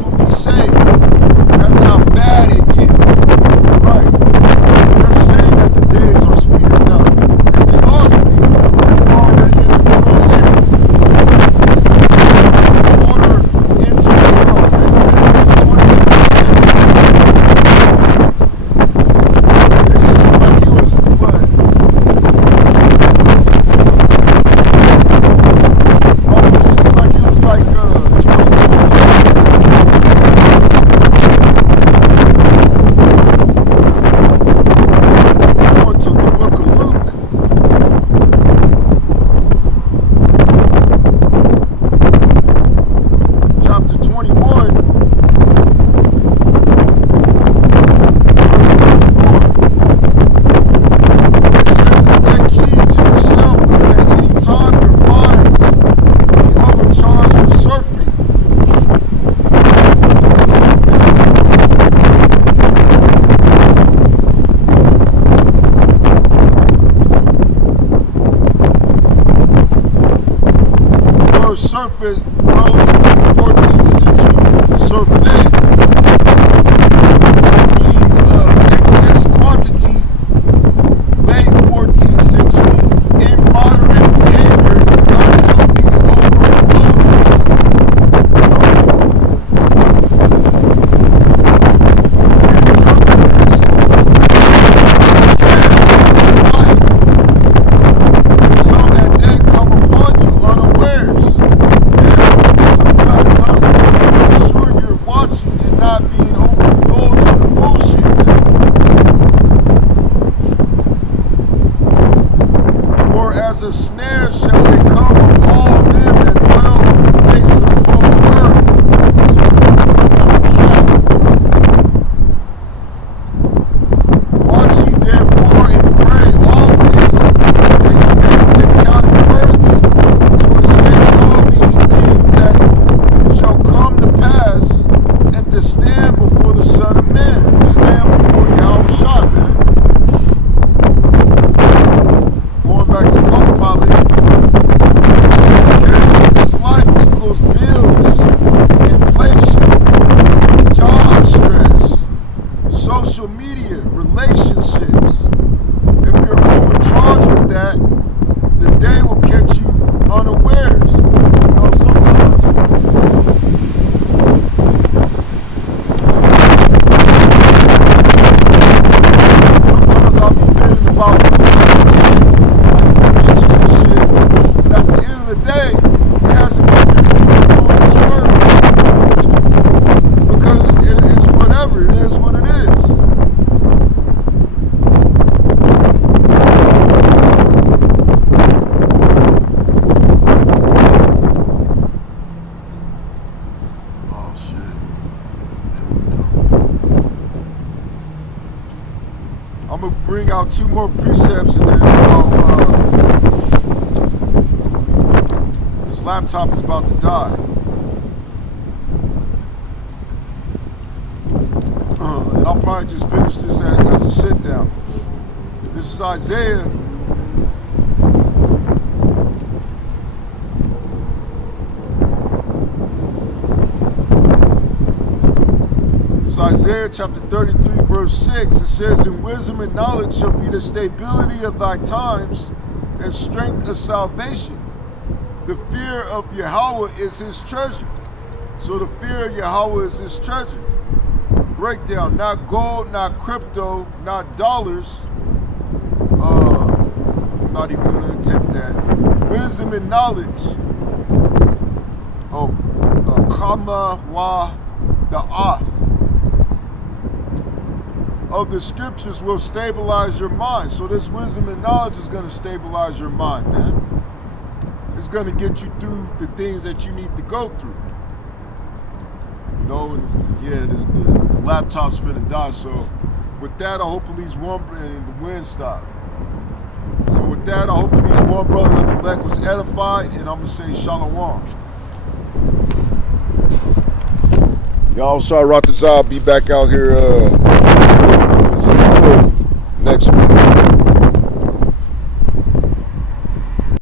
Will be saved. social media, relationships. If you're overcharged with that, the day will catch you unawares. You know, sometimes I'll be bidding about bitches and shit, but at the end of the day, it hasn't been doing its work. Because it's whatever, it is what it is. Oh shit. I'm gonna bring out 2 more precepts and then this laptop is about to die. And I'll probably just finish this as a sit down. This is Isaiah. This is Isaiah chapter 33, verse 6. It says, "In wisdom and knowledge shall be the stability of thy times, and strength of salvation. The fear of Yahweh is his treasure." So the fear of Yahweh is his treasure. Breakdown: not gold, not crypto, not dollars. I'm not even going to attempt that. Wisdom and knowledge. Kama wa da'ath of the scriptures will stabilize your mind. So this wisdom and knowledge is going to stabilize your mind, man. It's going to get you through the things that you need to go through. You know, and yeah, the laptop's finna die. So with that, I hope at least one, and the wind stopped. So with that, I hope at least one brother of the elect was edified, and I'm gonna say shalom. Y'all, sorry, Ratazah, be back out here